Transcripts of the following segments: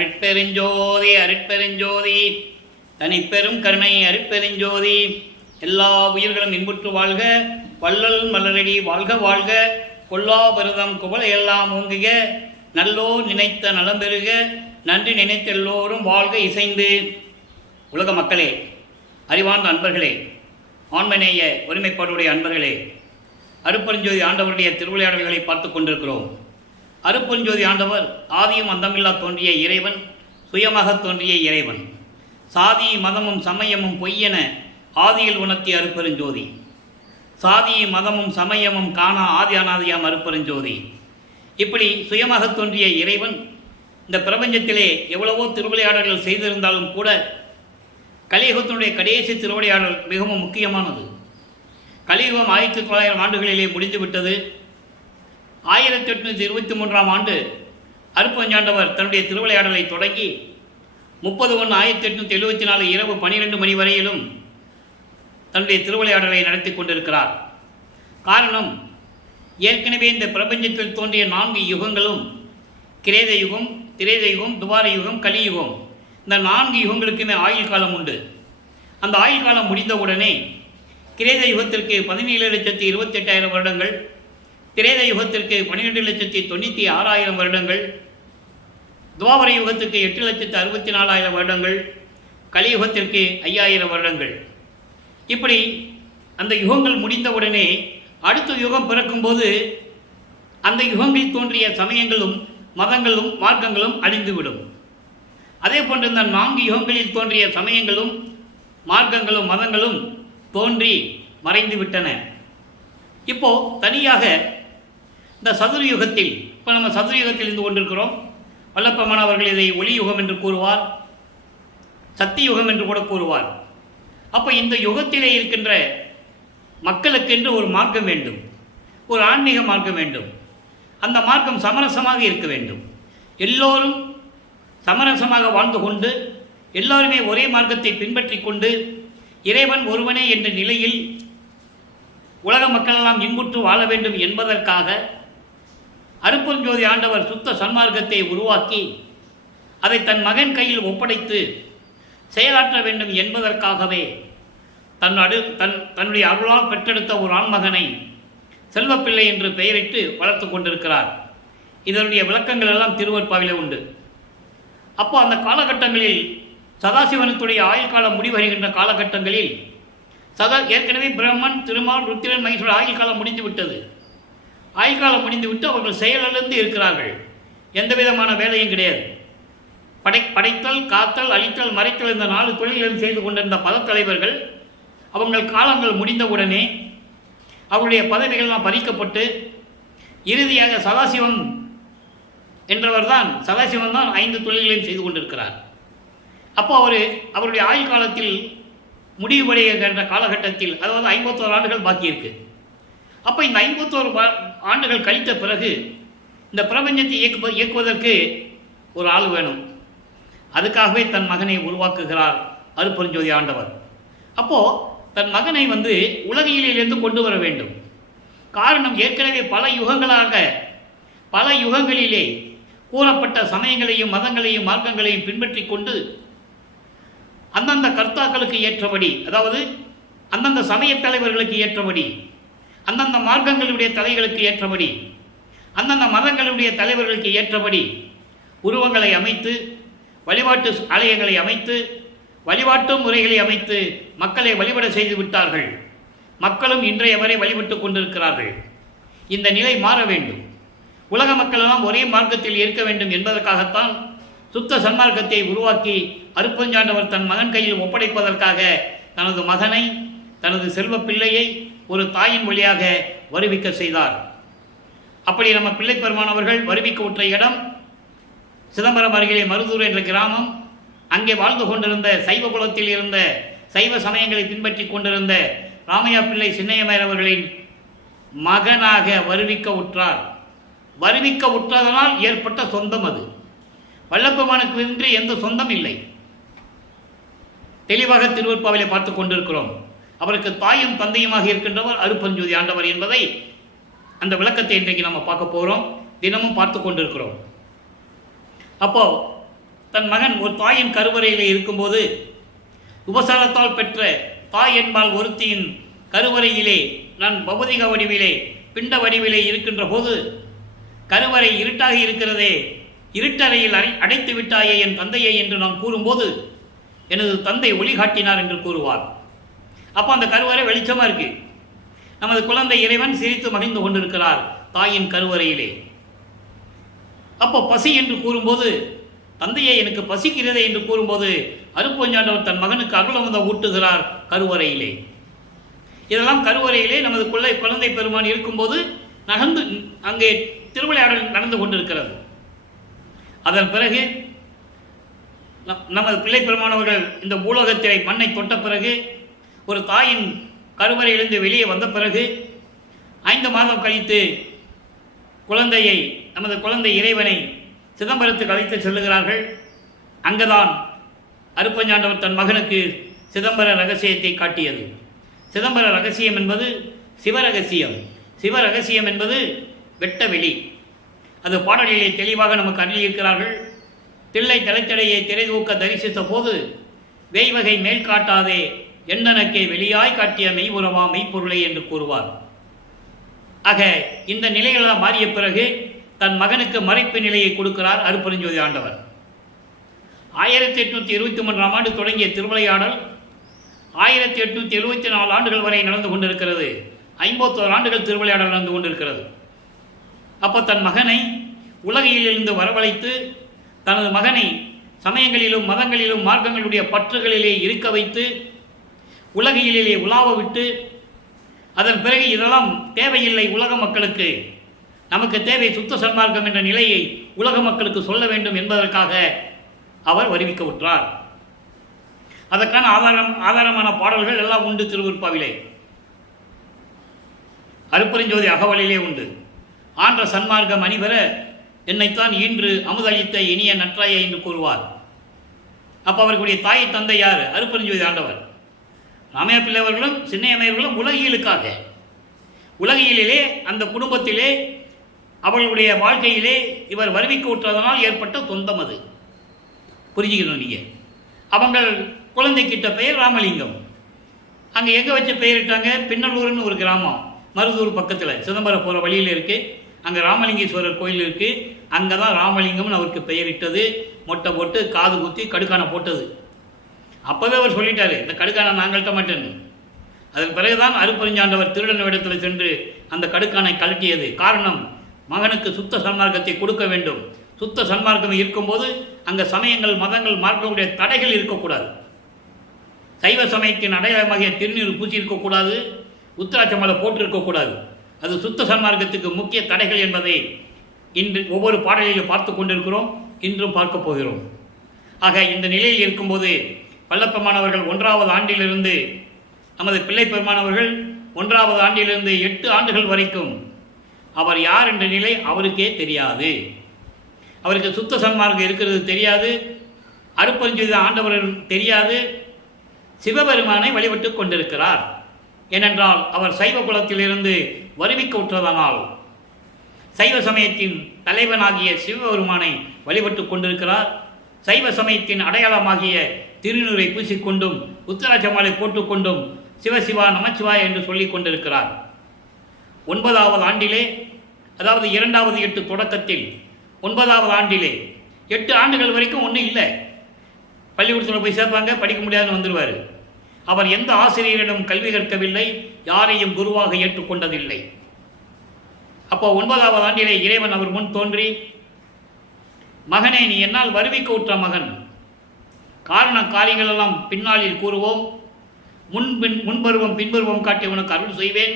அருட்பெருஞ்சோதி அருட்பெருஞ்சோதி தனிப்பெரும் கருணை அருட்பெருஞ்சோதி. எல்லா உயிர்களும் இன்புற்று வாழ்க, வள்ளல் மலரடி வாழ்க வாழ்க, கொல்லா பரதம் குவளை எல்லாம் ஓங்குக, நல்லோ நினைத்த நலம் பெறுக, நன்றி நினைத்த எல்லோரும் வாழ்க இசைந்து. உலக மக்களே, அறிவார்ந்த அன்பர்களே, ஆண்மநேய ஒருமைப்பாடுடைய அன்பர்களே, அருட்பெருஞ்சோதி ஆண்டவருடைய திருவிளையாடல்களை பார்த்து கொண்டிருக்கிறோம். அருட்பெருஞ்சோதி ஆண்டவர் ஆதியும் அந்தமில்லா தோன்றிய இறைவன், சுயமாக தோன்றிய இறைவன். சாதி மதமும் சமயமும் பொய்யென ஆதியில் உணர்த்திய அருட்பெருஞ்சோதி. சாதி மதமும் சமயமும் காணா ஆதி அனாதியாம் அருட்பெருஞ்சோதி. இப்படி சுயமாக தோன்றிய இறைவன் இந்த பிரபஞ்சத்திலே எவ்வளவோ திருவிளையாடல்கள் செய்திருந்தாலும் கூட கலியுகத்தினுடைய கடைசி திருவிளையாடல் மிகவும் முக்கியமானது. கலியுகம் 1900 ஆண்டுகளிலே முடிந்துவிட்டது. 1823 ஆண்டு அருட்பெருஞ்சாண்டவர் தன்னுடைய திருவிளையாடலை தொடங்கி 30/1/1874 இரவு 12 மணி வரையிலும் தன்னுடைய திருவிளையாடலை நடத்தி கொண்டிருக்கிறார். காரணம், ஏற்கனவே இந்த பிரபஞ்சத்தில் தோன்றிய 4 யுகங்களும் கிரேத யுகம், திரேத யுகம், துவார யுகம், கலியுகம், இந்த 4 யுகங்களுக்குமே ஆயுள் காலம் உண்டு. அந்த ஆயுள் காலம் முடிந்தவுடனே கிரேத யுகத்திற்கு 17,28,000 வருடங்கள், திரேத யுகத்திற்கு 12,96,000 வருடங்கள், துவாபர யுகத்திற்கு 8,64,000 வருடங்கள், கலியுகத்திற்கு 5,000 வருடங்கள். இப்படி அந்த யுகங்கள் முடிந்தவுடனே அடுத்த யுகம் பிறக்கும்போது அந்த யுகங்களில் தோன்றிய சமயங்களும் மதங்களும் மார்க்கங்களும் அழிந்துவிடும். அதே போன்று இந்த 4 யுகங்களில் தோன்றிய சமயங்களும் மார்க்கங்களும் மதங்களும் தோன்றி மறைந்து விட்டன. இப்போ தனியாக இந்த சதுர்யுகத்தில், இப்போ நம்ம சதுர்யுகத்தில் இருந்து கொண்டிருக்கிறோம். வல்லப்பெருமான் அவர்கள் இதை ஒளி யுகம் என்று கூறுவார், சக்தி யுகம் என்று கூட கூறுவார். அப்போ இந்த யுகத்திலே இருக்கின்ற மக்களுக்கென்று ஒரு மார்க்கம் வேண்டும், ஒரு ஆன்மீக மார்க்கம் வேண்டும். அந்த மார்க்கம் சமரசமாக இருக்க வேண்டும். எல்லோரும் சமரசமாக வாழ்ந்து கொண்டு எல்லோருமே ஒரே மார்க்கத்தை பின்பற்றி கொண்டு இறைவன் ஒருவனே என்ற நிலையில் உலக மக்களெல்லாம் இன்புற்று வாழ வேண்டும் என்பதற்காக அருட்பெருஞ்சோதி ஆண்டவர் சுத்த சன்மார்க்கத்தை உருவாக்கி அதை தன் மகன் கையில் ஒப்படைத்து செயலாற்ற வேண்டும் என்பதற்காகவே தன்னுடைய அருளால் பெற்றெடுத்த ஒரு ஆண்மகனை செல்வப்பிள்ளை என்று பெயரிட்டு வளர்த்து கொண்டிருக்கிறார். இதனுடைய விளக்கங்கள் எல்லாம் திருவருட்பாவிலே உண்டு. அப்போ அந்த காலகட்டங்களில் சதாசிவனுடைய ஆயுள் காலம் முடிவடைகின்ற காலகட்டங்களில் ஏற்கனவே பிரம்மன், திருமால், ருத்திரன், மகேஸ்வரர் ஆயுள் காலம் முடிந்து விட்டது. ஆயுள் காலம் முடிந்துவிட்டு அவர்கள் செயலிழந்து இருக்கிறார்கள். எந்த விதமான வேலையும் கிடையாது. படைத்தல், காத்தல், அழித்தல், மறைத்தல் இந்த 4 தொழில்களும் செய்து கொண்டிருந்த பதத்தலைவர்கள் அவங்கள் காலங்கள் முடிந்தவுடனே அவருடைய பதவிகள்லாம் பறிக்கப்பட்டு இறுதியாக சதாசிவன் தான் 5 தொழில்களையும் செய்து கொண்டிருக்கிறார். அப்போ அவருடைய ஆயுள் காலத்தில் முடிவடைகின்ற காலகட்டத்தில், அதாவது 51 ஆண்டுகள் பாக்கி இருக்கு. அப்போ இந்த 51 ஆண்டுகள் கழித்த பிறகு இந்த பிரபஞ்சத்தை இயக்குவதற்கு ஒரு ஆள் வேணும். அதுக்காகவே தன் மகனை உருவாக்குகிறார் அருட்பெருஞ்சோதி ஆண்டவர். அப்போது தன் மகனை உலகியலிலிருந்து கொண்டு வர வேண்டும். காரணம், ஏற்கனவே பல யுகங்களிலே கூறப்பட்ட சமயங்களையும் மதங்களையும் மார்க்கங்களையும் பின்பற்றி கொண்டு அந்தந்த கர்த்தாக்களுக்கு ஏற்றபடி, அதாவது அந்தந்த சமய தலைவர்களுக்கு ஏற்றபடி, அந்தந்த மார்க்கங்களுடைய தலைகளுக்கு ஏற்றபடி, அந்தந்த மதங்களுடைய தலைவர்களுக்கு ஏற்றபடி உருவங்களை அமைத்து, வழிபாட்டு ஆலயங்களை அமைத்து, வழிபாட்டு முறைகளை அமைத்து மக்களை வழிபட செய்து விட்டார்கள். மக்களும் இன்றைய வரை வழிபட்டு கொண்டிருக்கிறார்கள். இந்த நிலை மாற வேண்டும். உலக மக்கள் எல்லாம் ஒரே மார்க்கத்தில் இருக்க வேண்டும் என்பதற்காகத்தான் சுத்த சன்மார்க்கத்தை உருவாக்கி அருட்பெருஞ்சாண்டவர் தன் மகன் கையில் ஒப்படைப்பதற்காக தனது மகனை, தனது செல்வ பிள்ளையை ஒரு தாயின் வழியாக வருவிக்க செய்தார். அப்படி நம்ம பிள்ளை பெருமானவர்கள் வருவிக்க உற்ற இடம் சிதம்பரம் அருகிலே மருதூர் என்ற கிராமம். அங்கே வாழ்ந்து கொண்டிருந்த சைவ குலத்தில் இருந்த, சைவ சமயங்களை பின்பற்றி கொண்டிருந்த ராமையா பிள்ளை சின்னையமையர் அவர்களின் மகனாக வருவிக்க உற்றார். வருவிக்க உற்றதனால் ஏற்பட்ட சொந்தம் அது. வல்லப்பெருமானுக்கு இன்று எந்த சொந்தம் இல்லை. தெளிவாக திருவருட்பாவிலே பார்த்து கொண்டிருக்கிறோம். அவருக்கு தாயும் தந்தையுமாக இருக்கின்றவர் அருட்பெருஞ்சோதி ஆண்டவர் என்பதை, அந்த விளக்கத்தை இன்றைக்கு நம்ம பார்க்க போகிறோம். தினமும் பார்த்து கொண்டிருக்கிறோம். அப்போ தன் மகன் ஒரு தாயின் கருவறையிலே இருக்கும்போது உபசாரத்தால் பெற்ற தாய் என்பால் ஒருத்தியின் கருவறையிலே நான் பௌதிக வடிவிலே பிண்ட வடிவிலே இருக்கின்ற போது கருவறை இருட்டாக இருக்கிறதே, இருட்டறையில் அடைத்து விட்டாயே என் தந்தையை என்று நான் கூறும்போது எனது தந்தை ஒளி காட்டினார் என்று கூறுவார். அப்போ அந்த கருவறை வெளிச்சமாக இருக்கு. நமது குழந்தை இறைவன் சிரித்து மகிழ்ந்து கொண்டிருக்கிறார் தாயின் கருவறையிலே. அப்போ பசி என்று கூறும்போது, தந்தையை எனக்கு பசிக்கிறதே என்று கூறும்போது அருட்பெருஞ்சாண்டவர் தன் மகனுக்கு அருளமுதம் ஊட்டுகிறார் கருவறையிலே. இதெல்லாம் கருவறையிலே நமது குழந்தை பெருமான் இருக்கும்போது நகர்ந்து அங்கே திருவிளையாடல் நடந்து கொண்டிருக்கிறது. அதன் பிறகு நமது பிள்ளை பெருமானவர்கள் இந்த பூலோகத்திலே மண்ணை தொட்ட பிறகு, ஒரு தாயின் கருவறையிலிருந்து வெளியே வந்த பிறகு 5 மாதம் கழித்து நமது குழந்தை இறைவனை சிதம்பரத்துக்கு அழைத்து செல்லுகிறார்கள். அங்குதான் அருட்பெருஞ்சாண்டவர் தன் மகனுக்கு சிதம்பர ரகசியத்தை காட்டியது. சிதம்பர ரகசியம் என்பது சிவரகசியம். சிவரகசியம் என்பது வெட்ட வெளி. அது பாடலிலே தெளிவாக நமக்கு அருளியிருக்கிறார்கள். தில்லை தலைத்தடையை திரைதூக்க தரிசித்த போது வேய்வகை மேல் காட்டாதே எண்ணனக்கே வெளியாய் காட்டிய மெய்வுறவா மெய்ப்பொருளை என்று கூறுவார். ஆக இந்த நிலைகளெல்லாம் மாறிய பிறகு தன் மகனுக்கு மறைப்பு நிலையை கொடுக்கிறார் அருட்பெருஞ்சோதி ஆண்டவர். 1823ஆம் ஆண்டு தொடங்கிய திருவிளையாடல் 1874 ஆண்டுகள் வரை நடந்து கொண்டிருக்கிறது. 51 ஆண்டுகள் திருவிளையாடல் நடந்து கொண்டிருக்கிறது. அப்போ தன் மகனை உலகிலிருந்து வரவழைத்து தனது மகனை சமயங்களிலும் மதங்களிலும் மார்க்கங்களுடைய பற்றுகளிலே இருக்க வைத்து உலகிலே உலாவ விட்டு, அதன் பிறகு இதெல்லாம் தேவையில்லை உலக மக்களுக்கு, நமக்கு தேவை சுத்த சன்மார்க்கம் என்ற நிலையை உலக மக்களுக்கு சொல்ல வேண்டும் என்பதற்காக அவர் வருவிக்க விட்டார். அதற்கான ஆதாரமான பாடல்கள் எல்லாம் உண்டு திருவிற்பாவிலே. அருட்பெருஞ்சோதி அகவலிலே உண்டு. ஆன்ற சன்மார்க்கம் அணிபெற என்னைத்தான் ஈன்று அமுதளித்த இனிய நற்றாயை என்று கூறுவார். அப்போ அவர்களுடைய தாய் தந்தை யார்? அருட்பெருஞ்சோதி ஆண்டவர். ராமையா பிள்ளைவர்களும் சின்னையமையர்களும் உலகியலுக்காக, உலகியலிலே அந்த குடும்பத்திலே அவர்களுடைய வாழ்க்கையிலே இவர் வருவிக்க விட்டதனால் ஏற்பட்ட சொந்தம் அது. புரிஞ்சுக்கணும் நீங்கள். அவங்கள் குழந்தைக்கிட்ட பெயர் ராமலிங்கம். அங்கே எங்கே வச்சு பெயரிட்டாங்க? பின்னலூர்னு ஒரு கிராமம், மருதூர் பக்கத்தில் சிதம்பரம் போகிற வழியில் இருக்குது. அங்கே ராமலிங்கேஸ்வரர் கோயில் இருக்குது. அங்கே தான் ராமலிங்கம்னு அவருக்கு பெயரிட்டது. மொட்டை போட்டு காது குத்தி கடுக்கான போட்டது. அப்போவே அவர் சொல்லிட்டாரு, இந்த கடுக்கானை நாங்கள்கிட்ட மாட்டேன்னு. அதன் பிறகுதான் அருட்பெருஞ்சாண்டவர் திருடன் இடத்தில் சென்று அந்த கடுக்கானை கழட்டியது. காரணம், மகனுக்கு சுத்த சன்மார்க்கத்தை கொடுக்க வேண்டும். சுத்த சன்மார்க்கம் இருக்கும்போது அங்கே சமயங்கள் மதங்கள் மார்க்கமுடைய தடைகள் இருக்கக்கூடாது. சைவ சமயத்தின் அடையாளமாகிய திருநீர் பூசி இருக்கக்கூடாது, உத்திராட்சமலை போட்டு இருக்கக்கூடாது. அது சுத்த சன்மார்க்கத்துக்கு முக்கிய தடைகள் என்பதை இன்று ஒவ்வொரு பாடலிலும் பார்த்து கொண்டிருக்கிறோம், இன்றும் பார்க்க போகிறோம். ஆக இந்த நிலையில் இருக்கும்போது பல்லப்பெருமானவர்கள் 1வது ஆண்டிலிருந்து, நமது பிள்ளை பெருமானவர்கள் 1வது ஆண்டிலிருந்து 8 ஆண்டுகள் வரைக்கும் அவர் யார் என்ற நிலை அவருக்கே தெரியாது. அவருக்கு சுத்த சன்மார்க்கம் இருக்கிறது தெரியாது, அருட்பெருஞ்சோதி ஆண்டவர் தெரியாது. சிவபெருமானை வழிபட்டு கொண்டிருக்கிறார். ஏனென்றால் அவர் சைவ குலத்திலிருந்து வருவிக்க உற்றதனால் சைவ சமயத்தின் தலைவனாகிய சிவபெருமானை வழிபட்டு கொண்டிருக்கிறார். சைவ சமயத்தின் அடையாளமாகிய திருநூரை பூசிக்கொண்டும் உத்தராட்சமாலை போட்டுக்கொண்டும் சிவசிவா நமச்சிவா என்று சொல்லிக் கொண்டிருக்கிறார். 9வது ஆண்டிலே, அதாவது 2வது 8 தொடக்கத்தில் 9வது ஆண்டிலே 8 ஆண்டுகள் வரைக்கும் ஒன்றும் இல்லை. பள்ளிக்கூடத்தில் போய் சேர்ப்பாங்க, படிக்க முடியாதுன்னு வந்துடுவார். அவர் எந்த ஆசிரியரிடம் கல்வி கற்கவில்லை, யாரையும் குருவாக ஏற்றுக்கொண்டதில்லை. அப்போ 9வது ஆண்டிலே இறைவன் அவர் முன் தோன்றி, மகனே, நீ என்னால் வருவிக்க உற்ற மகன், காரண காரியங்கள் எல்லாம் பின்னாளில் கூறுவோம், முன்பருவம் பின்பருவம் காட்டி உனக்கு அருள் செய்வேன்,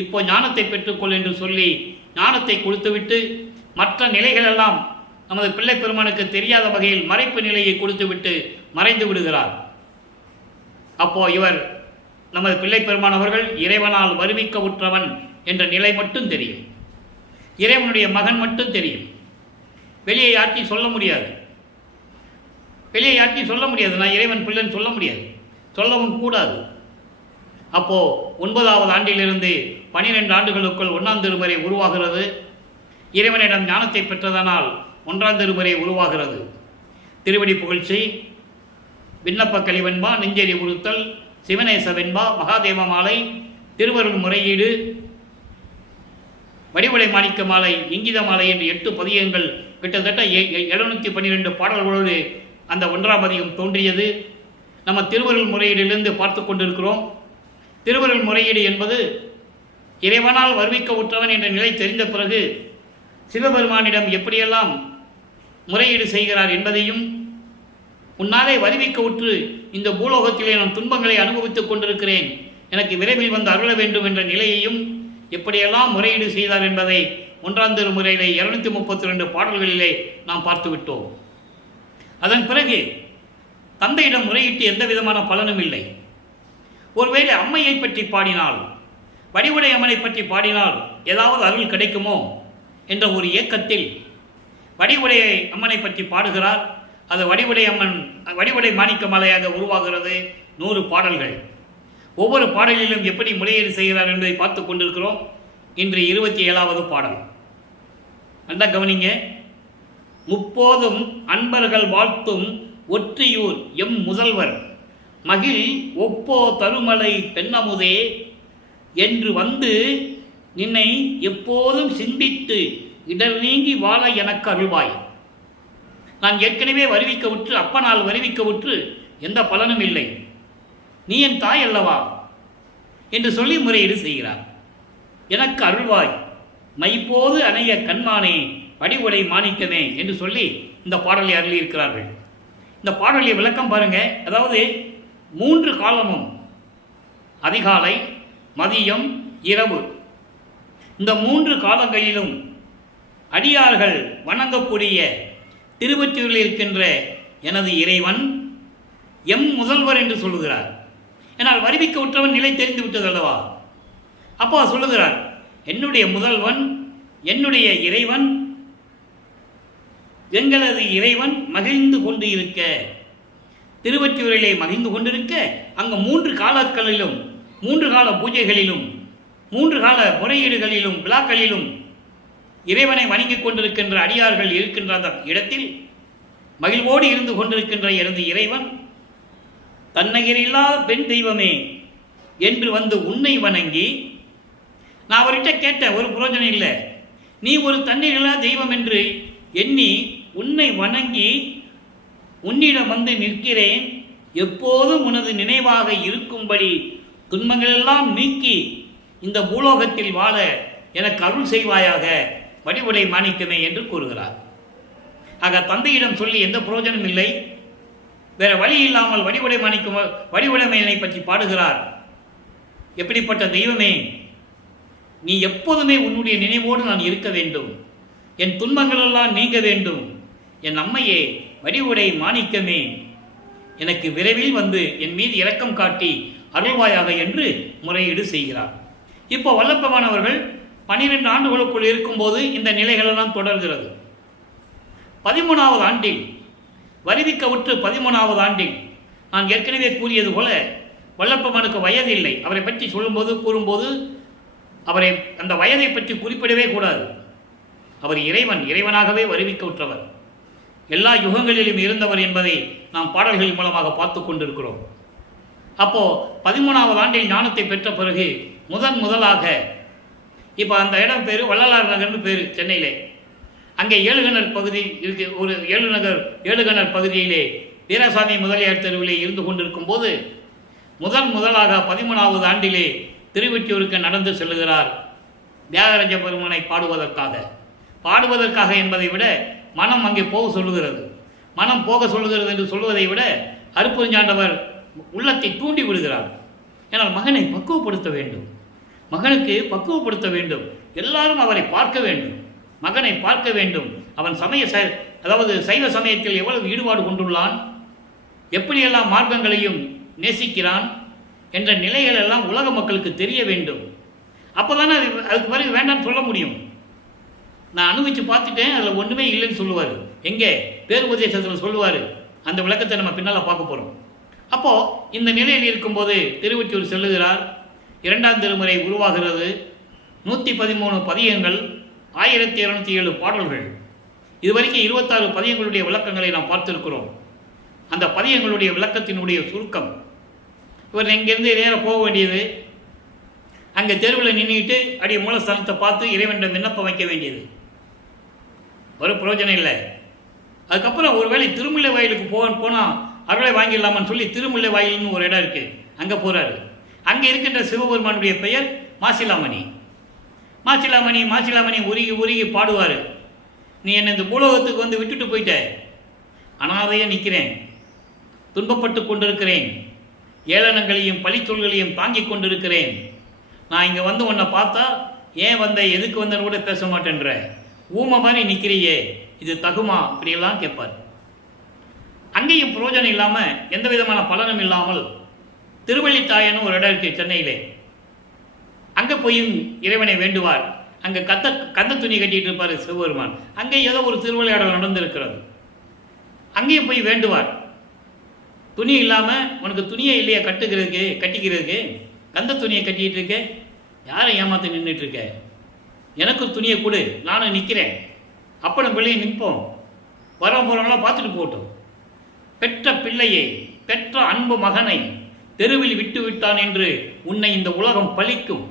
இப்போ ஞானத்தை பெற்றுக்கொள் என்று சொல்லி ஞானத்தை கொடுத்துவிட்டு மற்ற நிலைகளெல்லாம் நமது பிள்ளை பெருமானுக்கு தெரியாத வகையில் மறைப்பு நிலையை கொடுத்துவிட்டு மறைந்து விடுகிறார். அப்போ இவர் நமது பிள்ளை பெருமானவர்கள் இறைவனால் வருவிக்க உற்றவன் என்ற நிலை மட்டும் தெரியும், இறைவனுடைய மகன் மட்டும் தெரியும். வெளியே யார்த்தையும் சொல்ல முடியாது, வெளியே யார்த்தையும் சொல்ல முடியாது, நான் இறைவன் பிள்ளைன்னு சொல்ல முடியாது, சொல்லவும் கூடாது. அப்போது 9வது ஆண்டிலிருந்து 12 ஆண்டுகளுக்குள் 1ஆம் திருமுறை உருவாகிறது. இறைவனிடம் ஞானத்தை பெற்றதனால் 1ஆம் திருமுறை உருவாகிறது. திருவடி புகழ்ச்சி, விண்ணப்ப கலிவெண்பா, நெஞ்செறி உறுத்தல், சிவநேச வெண்பா, மகாதேவ மாலை, திருவருள் முறையீடு, வடிவுடை மாணிக்க மாலை, இங்கித மாலை என்று 8 பதியங்கள் கிட்டத்தட்ட 712 பாடல்களோடு அந்த 1ஆம் பதியம் தோன்றியது. நம்ம திருவருள் முறையீடிலிருந்து பார்த்து கொண்டிருக்கிறோம். திருவருள் முறையீடு என்பது இறைவனால் வருவிக்க உற்றவன் என்ற நிலை தெரிந்த பிறகு சிவபெருமானிடம் எப்படியெல்லாம் முறையீடு செய்கிறார் என்பதையும், உன்னாலே வருவிக்க உற்று இந்த பூலோகத்திலே நான் துன்பங்களை அனுபவித்துக் கொண்டிருக்கிறேன், எனக்கு விரைவில் வந்து அருள வேண்டும் என்ற நிலையையும் எப்படியெல்லாம் முறையீடு செய்தார் என்பதை 1ஆம் திருமுறையிலே 232 பாடல்களிலே நாம் பார்த்துவிட்டோம். அதன் பிறகு தந்தையிடம் முறையிட்டு எந்த விதமான பலனும் இல்லை. ஒருவேளை அம்மையை பற்றி பாடினால், வடிவுடை அம்மனை பற்றி பாடினால் ஏதாவது அருள் கிடைக்குமோ என்ற ஒரு ஏக்கத்தில் வடிவுடை அம்மனை பற்றி பாடுகிறார். அது வடிவுடை மாணிக்க மாலையாக உருவாகிறது. 100 பாடல்கள். ஒவ்வொரு பாடலிலும் எப்படி முறையீடு செய்கிறார் என்பதை பார்த்து கொண்டிருக்கிறோம். இன்று 27வது பாடல். நல்லா கவனிங்க. முப்போதும் அன்பர்கள் வாழ்த்தும் ஒற்றியூர் எம் முதல்வர் மகிழ் ஒப்போ தருமலை பெண்ணமுதே என்று வந்து நின்னை எப்போதும் சிந்தித்து இடர் நீங்கி வாழ எனக்கு அருள்வாய். நான் ஏற்கனவே வருவிக்க உற்று, அப்பனால் வருவிக்க உற்று எந்த பலனும் இல்லை, நீ என் தாய் அல்லவா என்று சொல்லி முறையீடு செய்கிறார். எனக்கு அருள்வாய், மைப்போது அணைய கண்மானே வடிவுடை மாணிக்கமே என்று சொல்லி இந்த பாடலை அருளியிருக்கிறார்கள். இந்த பாடலிய விளக்கம் பாருங்க. அதாவது 3 காலமும், அதிகாலை, மதியம், இரவு, இந்த 3 காலங்களிலும் அடியார்கள் வணங்கக்கூடிய திருவொற்றியூரில் இருக்கின்ற எனது இறைவன் எம் முதல்வர் என்று சொல்லுகிறார். ஏனால் வருவிக்க உற்றவன் நிலை தெரிந்து விட்டது அல்லவா. அப்போ சொல்லுகிறார், என்னுடைய முதல்வன், என்னுடைய இறைவன், எங்களது இறைவன் மகிழ்ந்து கொண்டு இருக்க, திருவொற்றியூரிலே மகிழ்ந்து கொண்டிருக்க, அங்கு 3 காலங்களிலும், 3 கால பூஜைகளிலும், 3 கால முறையீடுகளிலும், விழாக்களிலும் இறைவனை வணங்கிக் கொண்டிருக்கின்ற அடியார்கள் இருக்கின்ற அந்த இடத்தில் மகிழ்வோடு இருந்து கொண்டிருக்கின்ற எனது இறைவன் தன்னகிரில்லாத பெண் தெய்வமே என்று வந்து உன்னை வணங்கி, நான் அவர்கிட்ட கேட்டேன், ஒரு புரோஜனம் இல்லை, நீ ஒரு தன்னில்லா தெய்வம் என்று எண்ணி உன்னை வணங்கி உன்னிடம் வந்து நிற்கிறேன், எப்போதும் உனது நினைவாக இருக்கும்படி துன்பங்களெல்லாம் நீக்கி இந்த பூலோகத்தில் வாழ எனக்கு அருள் செய்வாயாக வடிவுடை மாணிக்கமே என்று கூறுகிறார். ஆக தந்தையிடம் சொல்லி எந்த பிரயோஜனம் இல்லை. வேற வழி இல்லாமல் வடிவுடைமையினை பற்றி பாடுகிறார். எப்படிப்பட்ட தெய்வமே, நீ எப்போதுமே உன்னுடைய நினைவோடு நான் இருக்க வேண்டும், என் துன்பங்களெல்லாம் நீங்க வேண்டும், என் அம்மையே வடிவுடை மாணிக்கமே எனக்கு விரைவில் வந்து என் மீது இரக்கம் காட்டி அருள்வாயாக என்று முறையீடு செய்கிறார். இப்போ வல்லப்பமானவர்கள் 12 ஆண்டுகளுக்குள் இருக்கும்போது இந்த நிலைகளெல்லாம் தொடர்கிறது. 13வது ஆண்டில், வருவிக்க உற்று 13வது ஆண்டில் நான் ஏற்கனவே கூறியது போல வல்லப்பமானுக்கு வயது இல்லை. அவரை பற்றி கூறும்போது அவரை அந்த வயதை பற்றி குறிப்பிடவே கூடாது. அவர் இறைவனாகவே வருவிக்க உற்றவர், எல்லா யுகங்களிலும் இருந்தவர் என்பதை நாம் பாடல்கள் மூலமாக பார்த்து கொண்டிருக்கிறோம். அப்போ 13வது ஆண்டில் ஞானத்தை பெற்ற பிறகு முதலாக இப்போ அந்த இடம் பேர் வள்ளலார் நகர்னு பேர், சென்னையிலே. அங்கே ஏழுகணர் பகுதி இருக்கு. ஒரு ஏழுகணர் பகுதியிலே வீரசாமி முதலியார் தெருவிலே இருந்து கொண்டிருக்கும் போது முதலாக 13வது ஆண்டிலே திருவொற்றியூருக்கு நடந்து செல்லுகிறார். தியாகராஜ பெருமானை பாடுவதற்காக என்பதை விட மனம் அங்கே போக சொல்லுகிறது. மனம் போக சொல்லுகிறது என்று சொல்வதை விட அருட்பெருஞ்சாண்டவர் உள்ளத்தை தூண்டி விடுகிறார். ஏனால் மகனை பக்குவப்படுத்த வேண்டும், மகனுக்கு பக்குவப்படுத்த வேண்டும், எல்லாரும் அவரை பார்க்க வேண்டும், மகனை பார்க்க வேண்டும். அவன் சைவ சமயத்தில் எவ்வளவு ஈடுபாடு கொண்டுள்ளான், எப்படியெல்லாம் மார்க்கங்களையும் நேசிக்கிறான் என்ற நிலைகள் எல்லாம் உலக மக்களுக்கு தெரிய வேண்டும். அப்போதானே அதுக்கு பிறகு வேண்டாம்னு சொல்ல முடியும். நான் அனுபவித்து பார்த்துட்டேன், அதில் ஒன்றுமே இல்லைன்னு சொல்லுவார். எங்கே பேருபதேசத்தில் சொல்லுவார். அந்த விளக்கத்தை நம்ம பின்னால் பார்க்க போகிறோம். அப்போது இந்த நிலையில் இருக்கும்போது திருவொற்றியூர் செல்லுகிறார். 2ஆம் திருமுறை உருவாகிறது. 113 பதியங்கள், 1207 பாடல்கள். இதுவரைக்கும் 26 பதியங்களுடைய விளக்கங்களை நாம் பார்த்திருக்கிறோம். அந்த பதியங்களுடைய விளக்கத்தினுடைய சுருக்கம். இவர் இங்கேருந்து நேராக போக வேண்டியது, அங்கே தெருவில் நின்றுட்டு அடிய மூலஸ்தானத்தை பார்த்து இறைவனிடம் விண்ணப்பம் வைக்க வேண்டியது. ஒரு பிரயோஜனம் இல்லை. அதுக்கப்புறம் ஒருவேளை திருமுல்லை வாயிலுக்கு போனால் அருளை வாங்கிடலாமான்னு சொல்லி திருமுல்லை வாயில்னு ஒரு இடம் இருக்குது, அங்கே போகிறாரு. அங்கே இருக்கின்ற சிவபெருமானுடைய பெயர் மாசிலாமணி. மாசிலாமணி உருகி உருகி பாடுவார். நீ என்னை இந்த பூலோகத்துக்கு வந்து விட்டுட்டு போயிட்ட, அனாதையாக நிற்கிறேன், துன்பப்பட்டு கொண்டிருக்கிறேன், ஏளனங்களையும் பழிச்சொல்களையும் தாங்கி கொண்டிருக்கிறேன். நான் இங்கே வந்து உன்னை பார்த்தா ஏன் வந்த, எதுக்கு வந்தேன்னு கூட பேச மாட்டேன்ற, ஊமை மாதிரி நிற்கிறியே, இது தகுமா? இப்படியெல்லாம் கேட்பார். அங்கேயும் பிரயோஜனம் இல்லாமல், எந்த விதமான பலனும் இல்லாமல் திருவள்ளித்தாயன்னு ஒரு இடம் இருக்குது சென்னையிலே, அங்கே போயும் இறைவனை வேண்டுவார். அங்கே கந்த துணி கட்டிகிட்டு இருப்பார் சிவபெருமான். அங்கே ஏதோ ஒரு திருவிளையாடல் நடந்திருக்கிறது. அங்கேயும் போய் வேண்டுவார். துணி இல்லாமல், உனக்கு துணியே இல்லையா கட்டிக்கிறதுக்கு, கந்த துணியை கட்டிகிட்டு இருக்க, யாரை ஏமாற்றி நின்றுட்டுருக்க, எனக்கு துணியை கொடு, நானும் நிற்கிறேன், அப்பனும் பிள்ளையை நிற்போம், வர போகிறவங்களாம் பார்த்துட்டு போகட்டும். பெற்ற பிள்ளையை, பெற்ற அன்பு மகனை தெருவில் விட்டு விட்டான் என்று உன்னை இந்த உலகம் பழிக்கும்.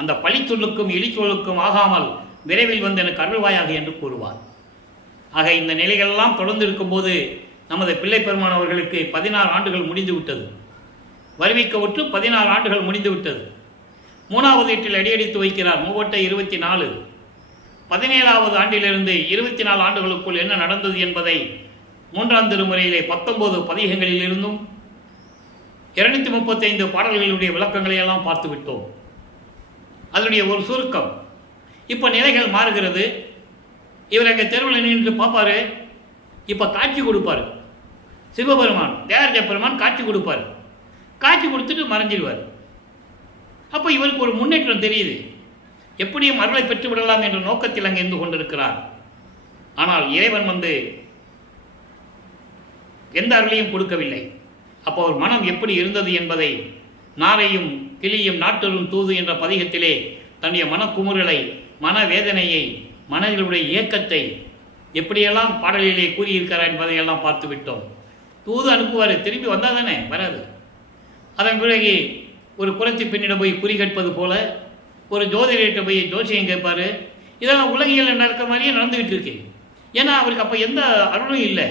அந்த பழிச்சொல்லுக்கும் இழிச்சொல்லுக்கும் ஆகாமல் விரைவில் வந்து எனக்கு அருள்வாயாக என்று கூறுவார். ஆக இந்த நிலைகளெல்லாம் தொடர்ந்து இருக்கும்போது நமது பிள்ளை பெருமான் அவர்களுக்கு 16 ஆண்டுகள் முடிந்து விட்டது. வருவிக்க ஒற்று 16 ஆண்டுகள் முடிந்து விட்டது. 3வது எட்டில் அடியடித்து வைக்கிறார். 3/24. 17வது ஆண்டிலிருந்து 24 ஆண்டுகளுக்குள் என்ன நடந்தது என்பதை 3ஆம் திருமுறையிலே 19 பதிகங்களிலிருந்தும் 235 பாடல்களுடைய விளக்கங்களை எல்லாம் பார்த்து விட்டோம். அதனுடைய ஒரு சுருக்கம். இப்போ நிலைகள் மாறுகிறது. இவர் அங்கே தெருவில் நின்று பார்ப்பார். இப்போ காட்சி கொடுப்பார் சிவபெருமான், தேவராஜ பெருமான் காட்சி கொடுப்பார். காட்சி கொடுத்துட்டு மறைஞ்சிடுவார். அப்போ இவருக்கு ஒரு முன்னேற்றம் தெரியுது. எப்படியும் அருளை பெற்றுவிடலாம் என்ற நோக்கத்தில் அங்கே இருந்து கொண்டிருக்கிறார். ஆனால் இறைவன் வந்து எந்த அருளையும் கொடுக்கவில்லை. அப்போ அவர் மனம் எப்படி இருந்தது என்பதை நாரையும் கிளியும் நாட்டரும் தூது என்ற பதிகத்திலே தன்னுடைய மனக்குமுறலை, மனவேதனையை, மனதிலுடைய இயக்கத்தை எப்படியெல்லாம் பாடலிலே கூறியிருக்கிறார் என்பதையெல்லாம் பார்த்து விட்டோம். தூது அனுப்புவார், திரும்பி வந்தால் தானே, வராது. அதன் பிறகு ஒரு குறைச்சி பெண்ணிடம் போய் குறி கேட்பது போல, ஒரு ஜோதிடர்கிட்ட போய் ஜோசியம் கேட்பார். இதெல்லாம் உலகியல் நடக்கிற மாதிரியே நடந்துக்கிட்டு இருக்கு. ஏன்னா அவருக்கு அப்போ எந்த அருளும் இல்லை.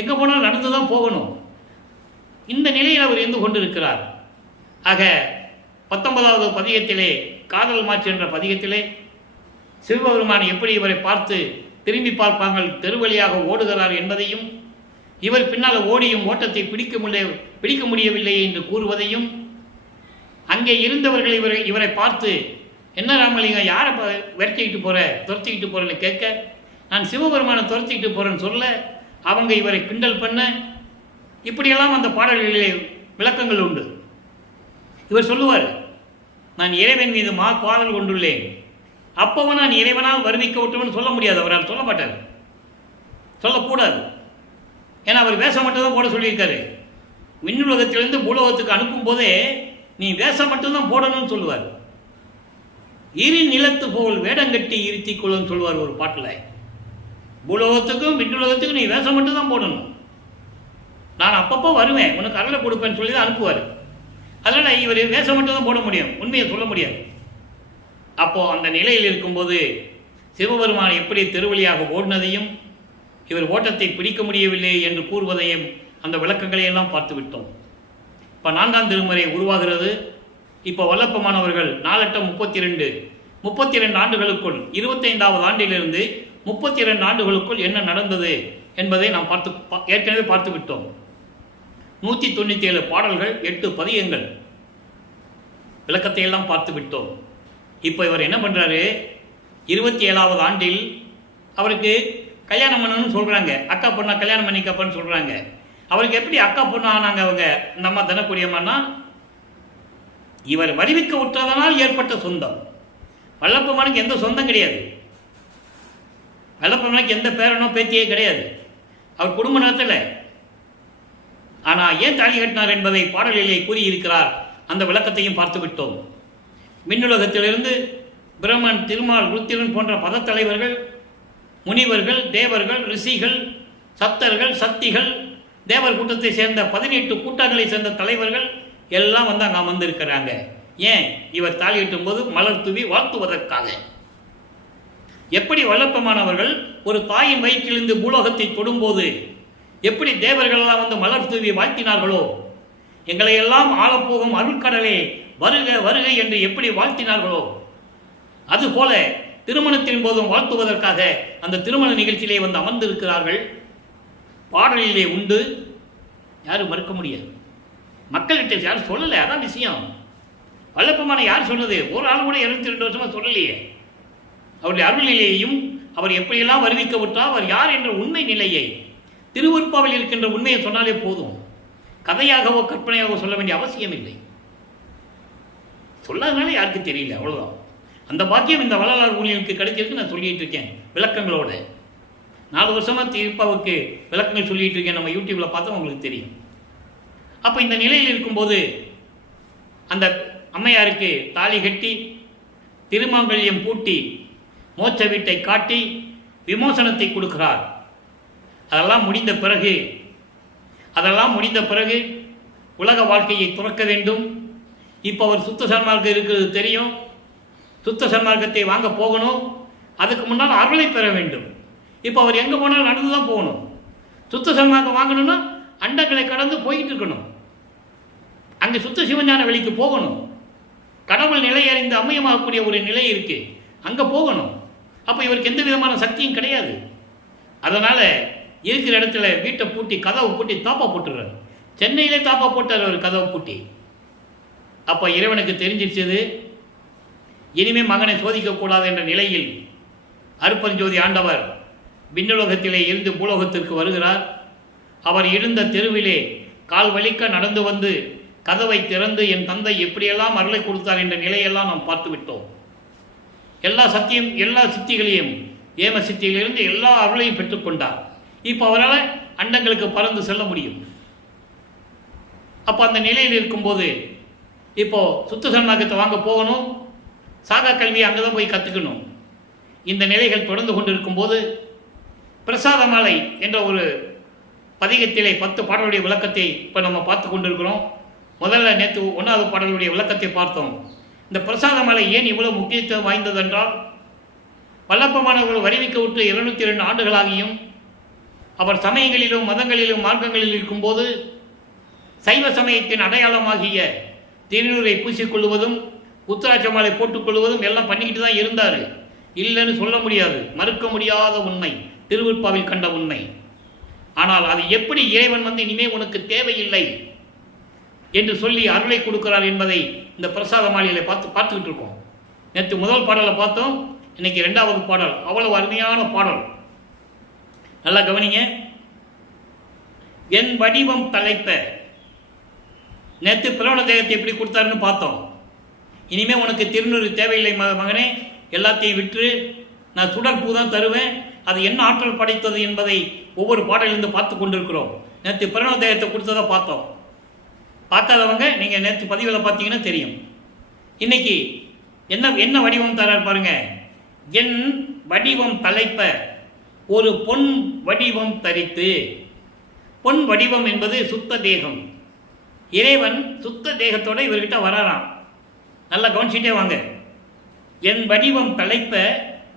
எங்கே போனாலும் நடந்து தான் போகணும். இந்த நிலையில் அவர் இருந்து கொண்டிருக்கிறார். ஆக 19வது பதிகத்திலே, காதல் மாற்று என்ற பதிகத்திலே சிவபெருமான் எப்படி இவரை பார்த்து திரும்பி பார்ப்பாங்கள், தெருவழியாக ஓடுகிறார் என்பதையும், இவர் பின்னால் ஓடியும் ஓட்டத்தை பிடிக்க முடியவில்லை என்று கூறுவதையும், அங்கே இருந்தவர்கள் இவரை பார்த்து என்ன ராமலிங்கம், யாரை விரட்டிக்கிட்டு போகிற, துரத்திக்கிட்டு போகிறேன்னு கேட்க, நான் சிவபெருமானை துரத்திக்கிட்டு போகிறேன்னு சொல்ல, அவங்க இவரை கிண்டல் பண்ண, இப்படியெல்லாம் அந்த பாடல்களிலே விளக்கங்கள் உண்டு. இவர் சொல்லுவார், நான் இறைவன் மீது காதல் கொண்டுள்ளேன், அப்பவும் நான் இறைவனால் வருவிக்க விட்டவன் சொல்ல முடியாது. அவரால் சொல்ல மாட்டார், சொல்லக்கூடாது. ஏன்னா அவர் வேஷம் மட்டும்தான் போட சொல்லியிருக்காரு. விண்ணுலகத்திலிருந்து பூலோகத்துக்கு அனுப்பும் போதே நீ வேஷம் மட்டும்தான் போடணும்னு சொல்லுவார். இரு நிலத்து போல் வேடங்கட்டி இருத்தி கொள்ளுன்னு சொல்லுவார் ஒரு பாட்டில். பூலோகத்துக்கும் விண்ணுலகத்துக்கும் நீ வேஷம் மட்டும்தான் போடணும், நான் அப்பப்போ வருவேன், உனக்கு அருளை கொடுப்பேன்னு சொல்லி தான் அனுப்புவார். அதனால் இவர் வேஷம் மட்டும்தான் போட முடியும், உண்மையை சொல்ல முடியாது. அப்போது அந்த நிலையில் இருக்கும்போது சிவபெருமான் எப்படி திருவழியாக ஓடினதையும், இவர் ஓட்டத்தை பிடிக்க முடியவில்லை என்று கூறுவதையும், அந்த விளக்கங்களை எல்லாம் பார்த்து விட்டோம். இப்போ 4ஆம் திருமுறை உருவாகிறது. இப்போ வல்லப்பமானவர்கள் 4×8 32 ஆண்டுகளுக்குள், 25வது ஆண்டிலிருந்து 32 ஆண்டுகளுக்குள் என்ன நடந்தது என்பதை நாம் ஏற்கனவே பார்த்து விட்டோம். 197 பாடல்கள், 8 பதியங்கள், விளக்கத்தை எல்லாம் பார்த்து விட்டோம். இப்போ இவர் என்ன பண்ணுறாரு, 27வது ஆண்டில் அவருக்கு கல்யாணம் பண்ணணும்னு சொல்கிறாங்க. அக்கா பொண்ணா கல்யாணம் பண்ணிக்கப்பன்னு சொல்கிறாங்க. அவருக்கு எப்படி அக்கா பொண்ணு ஆனாங்க அவங்க, இந்த அம்மா தனக்கூடியம்மானா, இவர் வருவிக்க விட்டதனால் ஏற்பட்ட சொந்தம். வல்லப்பமானுக்கு எந்த சொந்தம் கிடையாது. வல்லப்பமானுக்கு எந்த பேரனோ பேத்தியே கிடையாது. அவர் குடும்ப நடத்தலை. ஆனால் ஏன் தாலி கட்டினார் என்பதை பாடலிலே கூறியிருக்கிறார். அந்த விளக்கத்தையும் பார்த்து விட்டோம். விண்ணுலகத்திலிருந்து பிரம்மன், திருமால், ருத்திரன் போன்ற பதத்தலைவர்கள் முனிவர்கள், தேவர்கள், ரிஷிகள், சப்தர்கள், சக்திகள், தேவர் கூட்டத்தை சேர்ந்த 18 கூட்டங்களை சேர்ந்த தலைவர்கள் எல்லாம் வந்து அங்கே அமர்ந்திருக்கிறாங்க. ஏன்? இவர் தாலியிட்டும் போது மலர் தூவி வாழ்த்துவதற்காக. எப்படி வல்லப்பமானவர்கள் ஒரு தாயின் வயிற்றிலிருந்து பூலோகத்தை தொடும்போது எப்படி தேவர்களெல்லாம் வந்து மலர் தூவி வாழ்த்தினார்களோ, எங்களை எல்லாம் ஆளப்போகும் அருட்கடலே வருக வருக என்று எப்படி வாழ்த்தினார்களோ, அதுபோல திருமணத்தின் போதும் வாழ்த்துவதற்காக அந்த திருமண நிகழ்ச்சியிலே வந்து அமர்ந்திருக்கிறார்கள். பாடலிலே உண்டு, யாரும் மறுக்க முடியாது. மக்கள்கிட்ட யாரும் சொல்லலை, அதான் விஷயம். வல்லப்பமான யார் சொன்னது? ஒரு ஆள் கூட 22 வருஷமா சொல்லலையே. அவருடைய அருள்நிலையையும் அவர் எப்படியெல்லாம் வருவிக்க விட்டால் அவர் யார் என்ற உண்மை நிலையை, திருவருட்பாவில் இருக்கின்ற உண்மையை சொன்னாலே போதும். கதையாகவோ கற்பனையாகவோ சொல்ல வேண்டிய அவசியம் இல்லை. சொல்லாதனால யாருக்கு தெரியல, அவ்வளோதான். அந்த பாக்கியம் இந்த வள்ளலார் ஊழியர்களுக்கு கிடைச்சிருக்கு. நான் சொல்லிட்டு இருக்கேன் விளக்கங்களோட. 4 வருஷமாக திருப்பாவுக்கு விளக்கங்கள் சொல்லிட்டு இருக்கேன். நம்ம யூடியூப்பில் பார்த்தா உங்களுக்கு தெரியும். அப்போ இந்த நிலையில் இருக்கும்போது அந்த அம்மையாருக்கு தாலி கட்டி திருமாங்கல்யம் பூட்டி மோட்ச வீட்டை காட்டி விமோசனத்தை கொடுக்கிறார். அதெல்லாம் முடிந்த பிறகு உலக வாழ்க்கையை துறக்க வேண்டும். இப்போ அவர் சுத்த சன்மார்க்கம் இருக்கிறது தெரியும். சுத்த சன்மார்க்கத்தை வாங்க போகணும். அதுக்கு முன்னால் அருளை பெற வேண்டும். இப்போ அவர் எங்கே போனாலும் நடந்து தான் போகணும். சுத்த சன்மார்க்கம் வாங்கணும்னா அண்டங்களை கடந்து போயிட்டு இருக்கணும். அங்கே சுத்த சிவஞான வெளிக்கு போகணும். கடவுள் நிலை அறிந்து அம்மையமாகக்கூடிய ஒரு நிலை இருக்கு, அங்கே போகணும். அப்போ இவருக்கு எந்த விதமான சக்தியும் கிடையாது. அதனால் இருக்கிற இடத்துல வீட்டை பூட்டி கதவை பூட்டி தாப்பா போட்டுடுறாரு. சென்னையிலே தாப்பா போட்டார் அவர் கதவை பூட்டி. அப்போ இறைவனுக்கு தெரிஞ்சிருச்சது, இனிமே மகனை சோதிக்கக்கூடாது என்ற நிலையில் அருப்பஞ்சோதி ஆண்டவர் விண்ணுலகத்திலே இருந்து பூலோகத்திற்கு வருகிறார். அவர் இருந்த தெருவிலே கால் வலிக்க நடந்து வந்து கதவை திறந்து என் தந்தை எப்படியெல்லாம் அருளை கொடுத்தார் என்ற நிலையெல்லாம் நாம் பார்த்து விட்டோம். எல்லா சித்திகளையும் ஏம சித்தியிலிருந்து எல்லா அருளையும் பெற்றுக்கொண்டார். இப்போ அவரால் அண்டங்களுக்கு பறந்து செல்ல முடியும். அப்போ அந்த நிலையில் இருக்கும்போது இப்போ சுத்த சன்மார்க்கத்தை வாங்க போகணும். சாகா கல்வியை அங்கே தான் போய் கற்றுக்கணும். இந்த நிலைகள் தொடர்ந்து கொண்டு இருக்கும்போது பிரசாத மாலை என்ற ஒரு பதிகத்திலே 10 பாடலுடைய விளக்கத்தை இப்போ நம்ம பார்த்து கொண்டிருக்கிறோம். முதல்ல நேற்று 1வது பாடலுடைய விளக்கத்தை பார்த்தோம். இந்த பிரசாத மாலை ஏன் இவ்வளவு முக்கியத்துவம் வாய்ந்ததென்றால், வல்லப்பமானவர்கள் வருவிக்க விட்டு 202 ஆண்டுகளாகியும் அவர் சமயங்களிலும் மதங்களிலும் மார்க்கங்களில் இருக்கும்போது சைவ சமயத்தின் அடையாளமாகிய திருநூரை பூசிக்கொள்வதும் உத்தராட்ச மாலை போட்டுக்கொள்வதும் எல்லாம் பண்ணிக்கிட்டு தான் இருந்தார். இல்லைன்னு சொல்ல முடியாது, மறுக்க முடியாத உண்மை, திருவருட்பாவில் கண்ட உண்மை. ஆனால் அது எப்படி இறைவன் வந்து இனிமேல் உனக்கு தேவையில்லை என்று சொல்லி அருளை கொடுக்கிறார் என்பதை இந்த பிரசாத மாலையில் பார்த்துக்கிட்டு இருக்கோம். நேற்று முதல் பாடலை பார்த்தோம், இன்னைக்கு 2வது பாடல். அவ்வளவு அருமையான பாடல், நல்லா கவனிங்க. என் வடிவம் தலைப்ப. நேற்று பிரவண தேகத்தை எப்படி கொடுத்தாருன்னு பார்த்தோம். இனிமேல் உனக்கு திருநூறு தேவையில்லை மகனே, எல்லாத்தையும் விற்று நான் சுடற்பூ தான் தருவேன், அது என்ன ஆற்றல் படைத்தது என்பதை ஒவ்வொரு பாடலிருந்து பார்த்து கொண்டிருக்கிறோம். நேற்று பிரணவ தேகத்தை கொடுத்ததை பார்த்தோம். பார்க்காதவங்க நீங்கள் நேற்று பதிவில் பார்த்தீங்கன்னா தெரியும். இன்னைக்கு என்ன வடிவம் தரார் பாருங்க. என் வடிவம் தலைப்ப ஒரு பொன் வடிவம் தரித்து. பொன் வடிவம் என்பது சுத்த தேகம். இறைவன் சுத்த தேகத்தோட இவர்கிட்ட வராராம். நல்லா கவனிச்சுட்டே வாங்க. என் வடிவம் தலைப்ப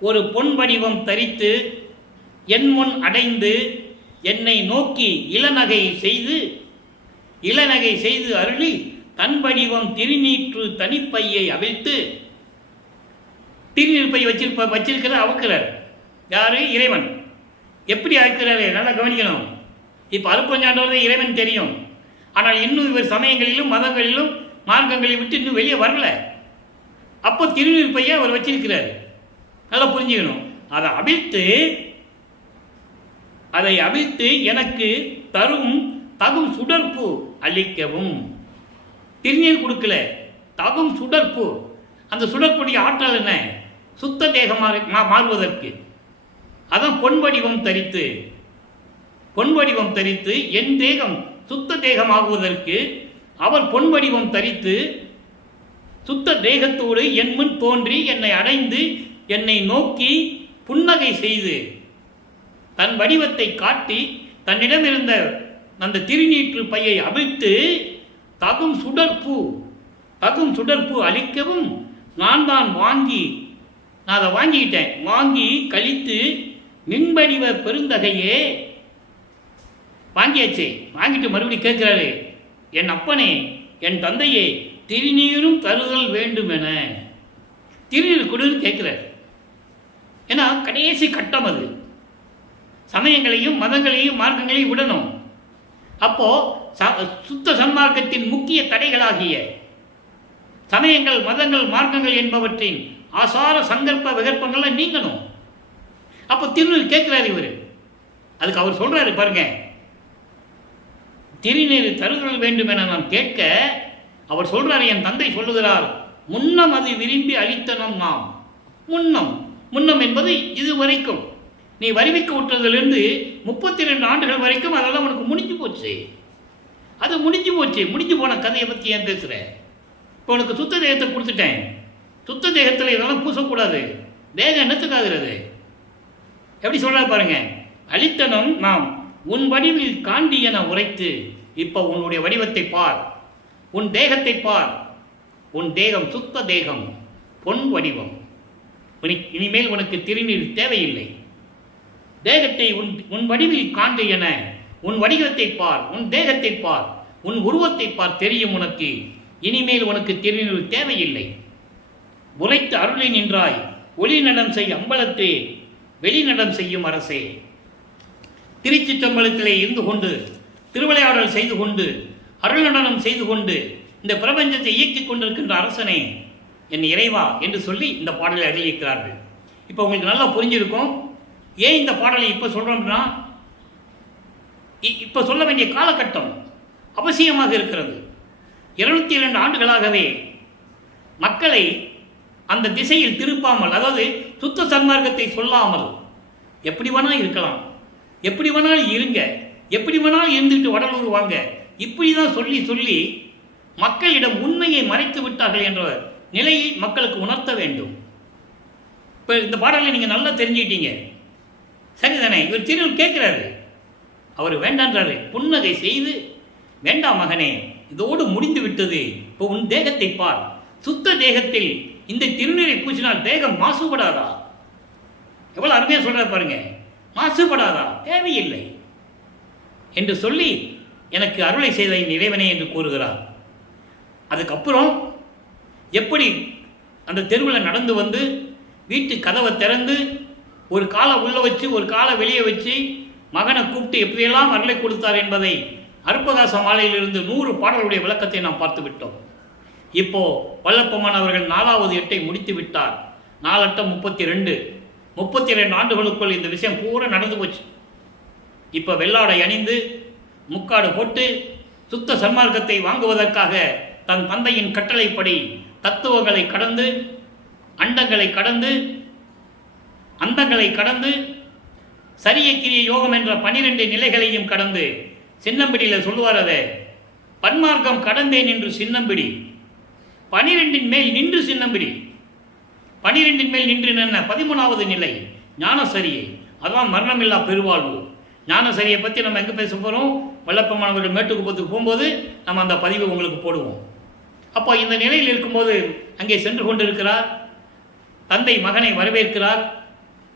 ஒரு பொன் வடிவம் தரித்து என் முன் அடைந்து என்னை நோக்கி இளநகை செய்து அருளி தன் வடிவம் திருநீற்று தனிப்பையை அவிழ்த்து. திருநீர் பை வச்சிருக்கிற அவுக்கிறார். யாரு? இறைவன். எப்படி அழைக்கிறாரு? நல்லா கவனிக்கணும். இப்போ அருப்பஞ்சாண்டவர் இறைவன் தெரியும். ஆனால் இன்னும் இவர் சமயங்களிலும் மதங்களிலும் மார்க்கங்களை விட்டு இன்னும் வெளியே வரல. அப்போ திருநீர் பையை அவர் வச்சிருக்கிறார். நல்லா புரிஞ்சுக்கணும். அதை அவிழ்த்து எனக்கு தகும் சுடற்பு அளிக்கவும். திருநீர் கொடுக்கல, தகும் சுடற்பு. அந்த சுடற்புடைய ஆற்றல் என்ன? சுத்த தேகமாக மாறுவதற்கு. அதான் பொன் வடிவம் தரித்து என் தேகம் சுத்த தேகமாகுவதற்கு அவர் பொன் வடிவம் தரித்து சுத்த தேகத்தோடு என் முன் தோன்றி என்னை அடைந்து என்னை நோக்கி புன்னகை செய்து. தன் வடிவத்தை காட்டி தன்னிடம் இருந்த அந்த திருநீற்று பையை அவிழ்த்து தகும் சுடற்பூ அளிக்கவும் நான் அதை வாங்கிக்கிட்டேன். வாங்கி கழித்து மின்படிவ பெருந்தகையே வாங்கியாச்சு. வாங்கிட்டு மறுபடியும் கேட்கிறாரு, என் அப்பனே, என் தந்தையே, திருநீரும் தருதல் வேண்டும் என திருநீர் கொடுன்னு கேட்கிறார். ஏன்னா கடைசி கட்டம் அது. சமயங்களையும் மதங்களையும் மார்க்கங்களையும் விடணும். அப்போ சுத்த சன்மார்க்கத்தின் முக்கிய தடைகளாகிய சமயங்கள், மதங்கள், மார்க்கங்கள் என்பவற்றின் ஆசார சங்கற்ப விகற்பங்கள்லாம் நீங்கணும். அப்போ திருநீர் கேட்கிறார் இவர். அதுக்கு அவர் சொல்றாரு பாருங்க, திருநீர் தருதல் வேண்டும் என நான் கேட்க அவர் சொல்றாரு, என் தந்தை சொல்லுகிறார், முன்னம் அது விரும்பி அளித்தனம் நாம். முன்னம் என்பது இதுவரைக்கும் நீ வருவிக்க விட்டதிலிருந்து 32 ஆண்டுகள் வரைக்கும் அதெல்லாம் உனக்கு முடிஞ்சு போச்சு. அது முடிஞ்சு போன கதையை பற்றி ஏன் பேசுகிற? இப்போ உனக்கு சுத்த தேகத்தை கொடுத்துட்டேன். சுத்த தேகத்தில் இதெல்லாம் பூசக்கூடாது. தேகம் என்னத்துக்காகிறது? எப்படி சொல்கிறார் பாருங்க, அளித்தனம் நாம் உன் வடிவில் காண்டி என உரைத்து. இப்போ உன்னுடைய வடிவத்தை பார், உன் தேகத்தை பார். உன் தேகம் சுத்த தேகம், பொன் வடிவம். இனிமேல் உனக்கு திருநீர் தேவையில்லை. தேகத்தை உன் வடிவில் காண்டு என உன் வடிவத்தை பார், உன் தேகத்தை பார், உன் உருவத்தை பார், தெரியும் உனக்கு. இனிமேல் உனக்கு திருநீர் தேவையில்லை. உரைத்து அருளை நின்றாய், ஒளி நடம் செய் அம்பலத்தே, வெளிநடம் செய்யும் அரசே. திருச்சிற்றம்பலத்திலே இருந்து கொண்டு திருவிளையாடல் செய்து கொண்டு அருள் நடனம் செய்து கொண்டு இந்த பிரபஞ்சத்தை இயக்கிக் கொண்டிருக்கின்ற அரசனே, என் இறைவா என்று சொல்லி இந்த பாடலை அருளியிருக்கிறார்கள். இப்போ உங்களுக்கு நல்லா புரிஞ்சிருக்கும் ஏன் இந்த பாடலை இப்போ சொல்கிறோம்னா, இப்போ சொல்ல வேண்டிய காலகட்டம் அவசியமாக இருக்கிறது. 202 ஆண்டுகளாகவே மக்களை அந்த திசையில் திருப்பாமல், அதாவது சுத்த சன்மார்க்கத்தை சொல்லாமல், எப்படி வேணால் இருக்கலாம், எப்படி வேணாலும் இருங்க, எப்படி வேணாலும் இருந்துட்டு வடலூர் வாங்க, இப்படி தான் சொல்லி மக்களிடம் உண்மையை மறைத்து விட்டார்கள் என்ற நிலையை மக்களுக்கு உணர்த்த வேண்டும். இப்போ இந்த பாடலை நீங்கள் நல்லா தெரிஞ்சுக்கிட்டீங்க, சரிதானே? இவர் திருநீர் கேட்கிறாரு, அவர் வேண்டான்றாரு. புன்னகை செய்து, வேண்டாம் மகனே, இதோடு முடிந்து விட்டது. இப்போ உன் தேகத்தை பார். சுத்த தேகத்தில் இந்த திருநீரை பூசினால் தேகம் மாசுபடாதா? எவ்வளோ அருமையாக சொல்கிறார் பாருங்க. மாசுபடாதா? தேவையில்லை என்று சொல்லி எனக்கு அருளை செய்த இறைவனே என்று கூறுகிறார். அதுக்கப்புறம் எப்படி அந்த தெருவில் நடந்து வந்து வீட்டு கதவை திறந்து ஒரு காலை உள்ளே வச்சு ஒரு காலை வெளியே வச்சு மகனை கூப்பிட்டு எப்படியெல்லாம் அருளை கொடுத்தார் என்பதை அருப்பதாச மாலையிலிருந்து 100 பாடலுடைய விளக்கத்தை நாம் பார்த்து விட்டோம். இப்போ வல்லப்பமான் அவர்கள் 4வது எட்டை முடித்து விட்டார். 4 8 32 ஆண்டுகளுக்குள் இந்த விஷயம் பூரா நடந்து போச்சு. இப்போ வெள்ளாடை அணிந்து முக்காடு போட்டு சுத்த சன்மார்க்கத்தை வாங்குவதற்காக தன் தந்தையின் கட்டளைப்படி தத்துவங்களை கடந்து, அண்டங்களை கடந்து, அந்தங்களை கடந்து, சரிய கிரிய யோகம் என்ற 12 நிலைகளையும் கடந்து, சின்னம்பிடியில் சொல்லுவார் அதை, பன்மார்க்கம் கடந்தேன் என்று சின்னம்பிடி, 12 மேல் நின்று சின்னம்பிடி. 12 மேல் நின்று என்ன? 13வது நிலை ஞானசரியை, அதான் மரணமில்லா பெருவாழ்வு. ஞானசரியை பற்றி நம்ம எங்கே பேச போகிறோம்? வல்லப்பமானவர்கள் மேட்டுக்குப்பத்துக்கு போகும்போது நம்ம அந்த பதிவை உங்களுக்கு போடுவோம். அப்போ இந்த நிலையில் இருக்கும்போது அங்கே சென்று கொண்டிருக்கிறார். தந்தை மகனை வரவேற்கிறார்.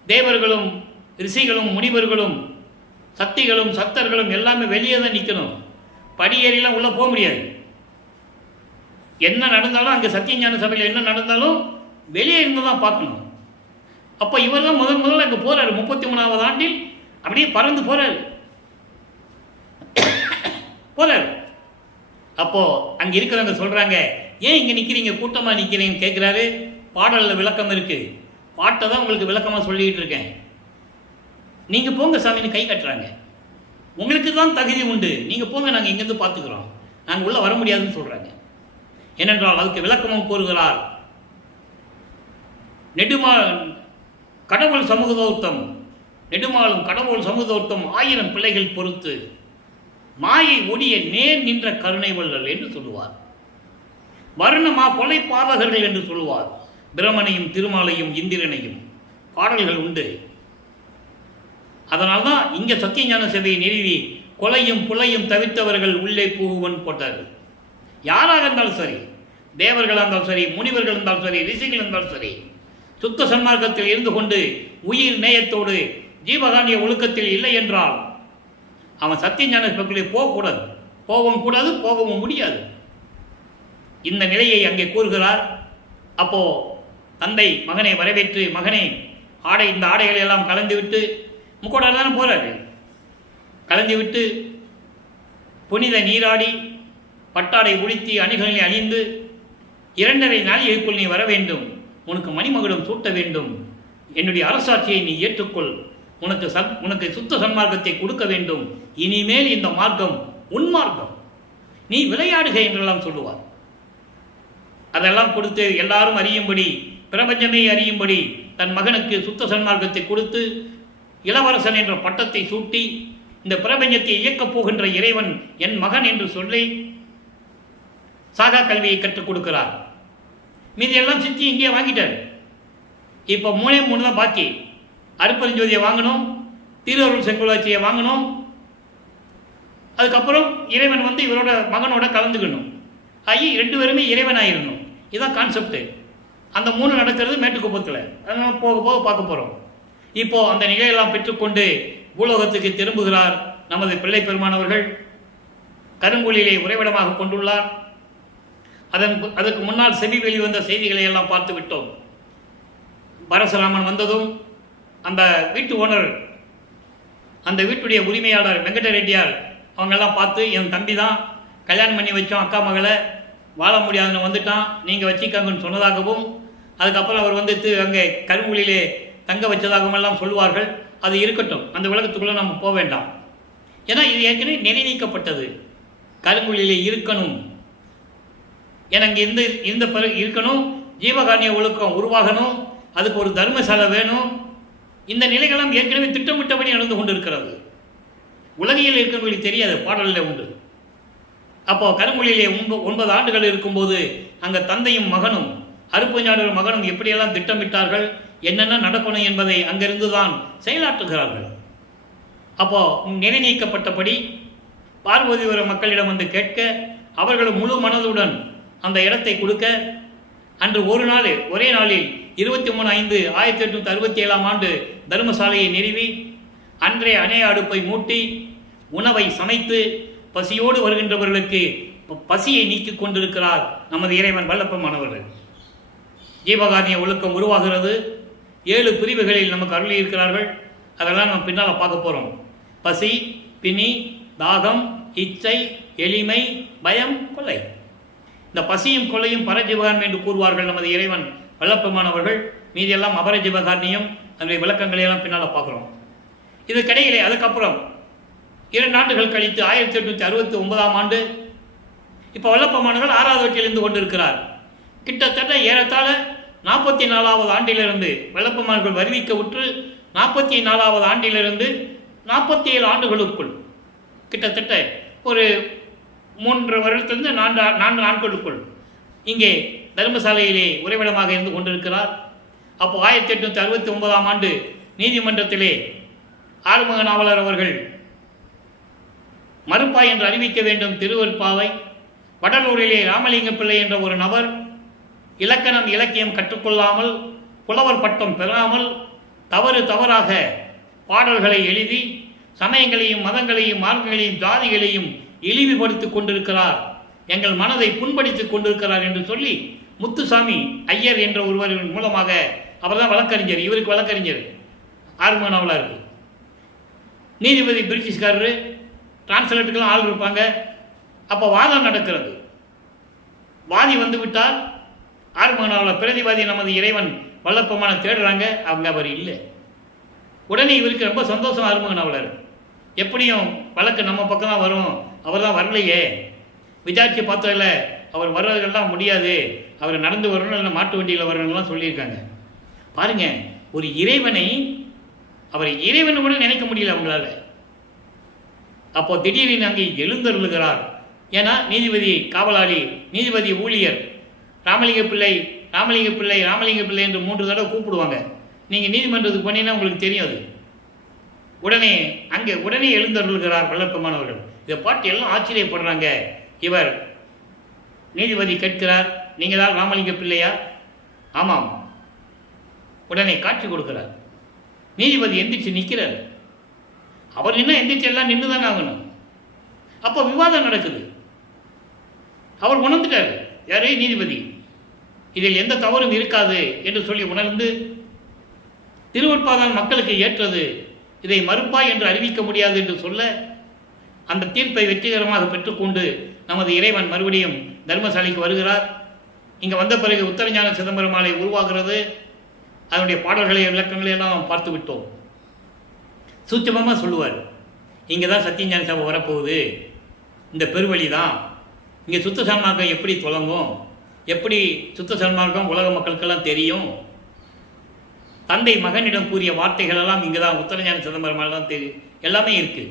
தேவர்களும் ரிஷிகளும் முனிவர்களும் சக்திகளும் சத்தர்களும் எல்லாமே வெளியே தான் நிற்கணும். படியேறிலாம் உள்ளே போக முடியாது. என்ன நடந்தாலும் அங்கே சத்தியஞான சபையில் என்ன நடந்தாலும் வெளியே இருந்து தான் பார்க்கணும். அப்போ இவர் தான் முதல்ல அங்கே போகிறார். 33வது ஆண்டில் அப்படியே பறந்து போகிறார். அப்போது அங்கே இருக்கிறவங்க சொல்கிறாங்க, ஏன் இங்கே நிற்கிறீங்க, கூட்டமாக நிற்கிறீங்கன்னு கேட்குறாரு. பாடலில் விளக்கம் இருக்குது, பாட்டை தான் உங்களுக்கு விளக்கமாக சொல்லிக்கிட்டு இருக்கேன். நீங்கள் போங்க சாமின்னு கை கட்டுறாங்க. உங்களுக்கு தான் தகுதி உண்டு, நீங்கள் போங்க, நாங்கள் இங்கேருந்து பார்த்துக்குறோம், நாங்கள் உள்ளே வர முடியாதுன்னு சொல்கிறாங்க. ஏனென்றால் அதுக்கு விளக்கமும் கூறுகிறார். கடவுள் சமூகத்தோர்த்தம், நெடுமாலும் கடவுள் சமூகத்தோர்த்தம் 1000 பிள்ளைகள் பொறுத்து மாயை ஒடிய நேர் நின்ற கருணை வள்ளல் என்று சொல்லுவார். வர்ணமா கொலை பாதகர்கள் என்று சொல்லுவார். பிரமனையும் திருமாலையும் இந்திரனையும் பாடல்கள் உண்டு. அதனால தான் இங்கே சத்தியஞான சபையை நிறுவி கொலையும் புலையும் தவிர்த்தவர்கள் உள்ளே புகுவன் போட்டார்கள். யாராக இருந்தாலும் சரி, தேவர்களாக இருந்தாலும் சரி, முனிவர்கள் இருந்தாலும் சரி, ரிஷிகள் இருந்தாலும் சரி, சுத்த சன்மார்க்கத்தில் இருந்து கொண்டு உயிர் நேயத்தோடு ஜீவகாண்டிய ஒழுக்கத்தில் இல்லை என்றால் அவன் சத்தியஞான சபைக்குள்ளே போகக்கூடாது, போகவும் கூடாது, போகவும் முடியாது. இந்த நிலையை அங்கே கூறுகிறார். அப்போ தந்தை மகனை வரவேற்று, மகனை இந்த ஆடைகளை எல்லாம் கலந்துவிட்டு, முக்கோடால் தானே போறாரு, கலந்துவிட்டு புனித நீராடி பட்டாடை உடுத்தி அணிகளில் அணிந்து 2.5 நாளிகைக்குள் நீ வர வேண்டும், உனக்கு மணிமகுடம் சூட்ட வேண்டும், என்னுடைய அரசாட்சியை நீ ஏற்றுக்கொள், உனக்கு சுத்த சன்மார்க்கத்தை கொடுக்க வேண்டும், இனிமேல் இந்த மார்க்கம் உன் மார்க்கம், நீ விளையாடுக என்றெல்லாம் சொல்லுவார். அதெல்லாம் கொடுத்து எல்லாரும் அறியும்படி, பிரபஞ்சமே அறியும்படி தன் மகனுக்கு சுத்த சன்மார்க்கத்தை கொடுத்து இளவரசன் என்ற பட்டத்தை சூட்டி இந்த பிரபஞ்சத்தை இயக்கப் போகின்ற இறைவன் என் மகன் என்று சொல்லி சாகா கல்வியை கற்றுக் கொடுக்கிறார். மீதி எல்லாம் சித்தி இங்கே வாங்கிட்டார். இப்போ 3 தான் பாக்கி. அருப்பெருஞ்சோதியை வாங்கணும், திருவருள் செங்குலாட்சியை வாங்கணும், அதுக்கப்புறம் இறைவன் வந்து இவரோட மகனோட கலந்துக்கணும், ஆகி 2 பேருமே இறைவனாகிடணும். இதுதான் கான்செப்டு. அந்த 3 நடக்கிறது மேட்டுக்குப்பத்தில். அதனால் போக போக பார்க்க போகிறோம். இப்போது அந்த நிலையெல்லாம் பெற்றுக்கொண்டு பூலோகத்துக்கு திரும்புகிறார் நமது பிள்ளை பெருமானவர்கள். கருங்குழியிலே உறைவிடமாக கொண்டுள்ளார். அதற்கு முன்னால் செவி வெளிவந்த செய்திகளை எல்லாம் பார்த்து விட்டோம். பரசுராமன் வந்ததும் அந்த வீட்டு ஓனர், அந்த வீட்டுடைய உரிமையாளர் வெங்கட ரெட்டியார் அவங்கெல்லாம் பார்த்து, என் தம்பி தான் கல்யாணம் பண்ணி வச்சோம், அக்கா மகளை வாழ முடியாதுன்னு வந்துட்டான், நீங்கள் வச்சிக்காங்கன்னு சொன்னதாகவும், அதுக்கப்புறம் அவர் வந்து அங்கே கருங்குழியிலே தங்க வச்சதாகவும் எல்லாம் சொல்லுவார்கள். அது இருக்கட்டும், அந்த விளக்கத்துக்குள்ளே நம்ம போக வேண்டாம். ஏன்னா இது ஏற்கனவே நிர்ணயிக்கப்பட்டது. கருங்குழியிலே இருக்கணும், எனக்கு இந்த பிறகு இருக்கணும், ஜீவகாரணிய ஒழுக்கம் உருவாகணும், அதுக்கு ஒரு தர்மசாலை வேணும். இந்த நிலைகளும் ஏற்கனவே திட்டமிட்டபடி நடந்து கொண்டிருக்கிறது. உலகில் இருக்கிறவங்களுக்கு தெரியாது, பாடலில் உண்டு. அப்போ கருங்குழியிலே 9 ஆண்டுகள் இருக்கும்போது அங்கே தந்தையும் மகனும், அருப்பஞ்சாடர் மகனும் எப்படியெல்லாம் திட்டமிட்டார்கள், என்னென்ன நடக்கணும் என்பதை அங்கிருந்து தான் செயலாற்றுகிறார்கள். அப்போ நிர்ணயிக்கப்பட்டபடி பார்வதிபுர மக்களிடம் வந்து கேட்க, அவர்களும் முழு மனதுடன் அந்த இடத்தை கொடுக்க, அன்று ஒரே நாளில் 23/5/1867 தர்மசாலையை நிறுவி அன்றே அணைய அடுப்பை மூட்டி உணவை சமைத்து பசியோடு வருகின்றவர்களுக்கு பசியை நீக்கிக் கொண்டிருக்கிறார் நமது இறைவன் வல்லப்பமானவர்கள். ஜீவகாரணிய ஒழுக்கம் உருவாகிறது. 7 பிரிவுகளில் நமக்கு அருளி இருக்கிறார்கள். அதெல்லாம் நம்ம பின்னால் பார்க்க போகிறோம். பசி, பிணி, தாகம், இச்சை, எளிமை, பயம், கொலை. இந்த பசியும் கொலையும் பரஜீவகாரணம் என்று கூறுவார்கள் நமது இறைவன் வல்லப்பமானவர்கள். மீதியெல்லாம் அபரஜீவகாரணியம், அதனுடைய விளக்கங்களையெல்லாம் பின்னால் பார்க்குறோம். இதுக்கிடையிலே அதுக்கப்புறம் 2 ஆண்டுகள் கழித்து 1869 இப்போ வல்லப்பமானவர்கள் 6வது வட்டியில் இருந்து கொண்டிருக்கிறார். கிட்டத்தட்ட ஏறத்தாழ 44வது ஆண்டிலிருந்து வல்லப்பமானவர்கள் வருவிக்க உற்று 44வது ஆண்டிலிருந்து 47 ஆண்டுகளுக்குள், கிட்டத்தட்ட ஒரு 3 வருடத்திலிருந்து 4 ஆண்டுகளுக்குள் இங்கே தர்மசாலையிலே உறைவிடமாக இருந்து கொண்டிருக்கிறார். அப்போ 1869 நீதிமன்றத்திலே ஆறுமுக நாவலர் அவர்கள் மறுப்பாய் என்று அறிவிக்க வேண்டும் திருவருட்பாவை. வடலூரிலே ராமலிங்க பிள்ளை என்ற ஒரு நபர் இலக்கணம் இலக்கியம் கற்றுக்கொள்ளாமல், புலவர் பட்டம் பெறாமல், தவறாக பாடல்களை எழுதி சமயங்களையும் மதங்களையும் மார்க்கங்களையும் ஜாதிகளையும் இழிவுபடுத்திக் கொண்டிருக்கிறார், எங்கள் மனதை புண்படுத்திக் கொண்டிருக்கிறார் என்று சொல்லி முத்துசாமி ஐயர் என்ற ஒருவரின் மூலமாக, அவர் தான் வழக்கறிஞர், இவருக்கு வழக்கறிஞர் ஆறுமுக நாவலருக்கு. நீதிபதி பிரிட்டிஷ்காரரு, டிரான்ஸ்லேட்டுக்கெல்லாம் ஆள் இருப்பாங்க. அப்போ வாதம் நடக்கிறது. வாதி வந்து விட்டால் ஆறுமுக நாவலர் பிரதிவாதி நமது இறைவன் வல்லப்பமான தேடுறாங்க, அவங்க அவர் இல்லை. உடனே இவருக்கு ரொம்ப சந்தோஷம். ஆறுமுக நாவலர் எப்படியும் வழக்கு நம்ம பக்கம் தான் வரும், அவர் தான் வரலையே, விசாரிச்சு பார்த்ததில்ல, அவர் வர்றதுக்கெல்லாம் முடியாது, அவர் நடந்து வரணும், இல்லை மாட்டு வண்டியில் வரணும்லாம் சொல்லியிருக்காங்க. பாருங்க, ஒரு இறைவனை அவரை இறைவன் கூட நினைக்க முடியல அவங்களால. அப்போ திடீரென அங்கே எழுந்தருளுகிறார். ஏன்னா நீதிபதி காவலாளி, நீதிபதி ஊழியர் ராமலிங்க பிள்ளை ராமலிங்க பிள்ளை ராமலிங்க பிள்ளை என்று 3 தடவை கூப்பிடுவாங்க. நீங்கள் நீதிமன்றத்துக்கு போனீங்கன்னா உங்களுக்கு தெரியும். அது உடனே எழுந்தருள்கிறார் வல்லற்பெருமானவர்கள். இதை பாட்டு எல்லாம் ஆச்சரியப்படுறாங்க. இவர் நீதிபதி கேட்கிறார், நீங்கள் தான் ராமலிங்க பிள்ளையா? ஆமாம். உடனே காட்சி கொடுக்கிறார். நீதிபதி எந்திரிச்சு நிற்கிறார். அவர் நின்னா எந்திரிச்சு எல்லாம் நின்று தானே ஆகணும். அப்போ விவாதம் நடக்குது. அவர் உணர்ந்துட்டார், யாரே நீதிபதி, இதில் எந்த தவறும் இருக்காது என்று சொல்லி உணர்ந்து, திருவொற்பாதான் மக்களுக்கு ஏற்றது, இதை மறுப்பா என்று அறிவிக்க முடியாது என்று சொல்ல, அந்த தீர்ப்பை வெற்றிகரமாக பெற்றுக்கொண்டு நமது இறைவன் மறுபடியும் தர்மசாலைக்கு வருகிறார். இங்கே வந்த பிறகு உத்தரஞான சிதம்பரம் மாலை உருவாகிறது. அதனுடைய பாடல்களை விளக்கங்களை எல்லாம் பார்த்து விட்டோம். சூட்சமமாக சொல்லுவார், இங்கே தான் சத்தியஞான சபை வரப்போகுது, இந்த பெருவழி தான், இங்கே சுத்த சன்மார்க்கம் எப்படி தொடங்கும், எப்படி சுத்த சன்மார்க்கம் உலக மக்களுக்கெல்லாம் தெரியும், தந்தை மகனிடம் கூறிய வார்த்தைகள் எல்லாம் இங்கே தான் உத்தரஞான சிதம்பரம் தான் தெரியும், எல்லாமே இருக்குது.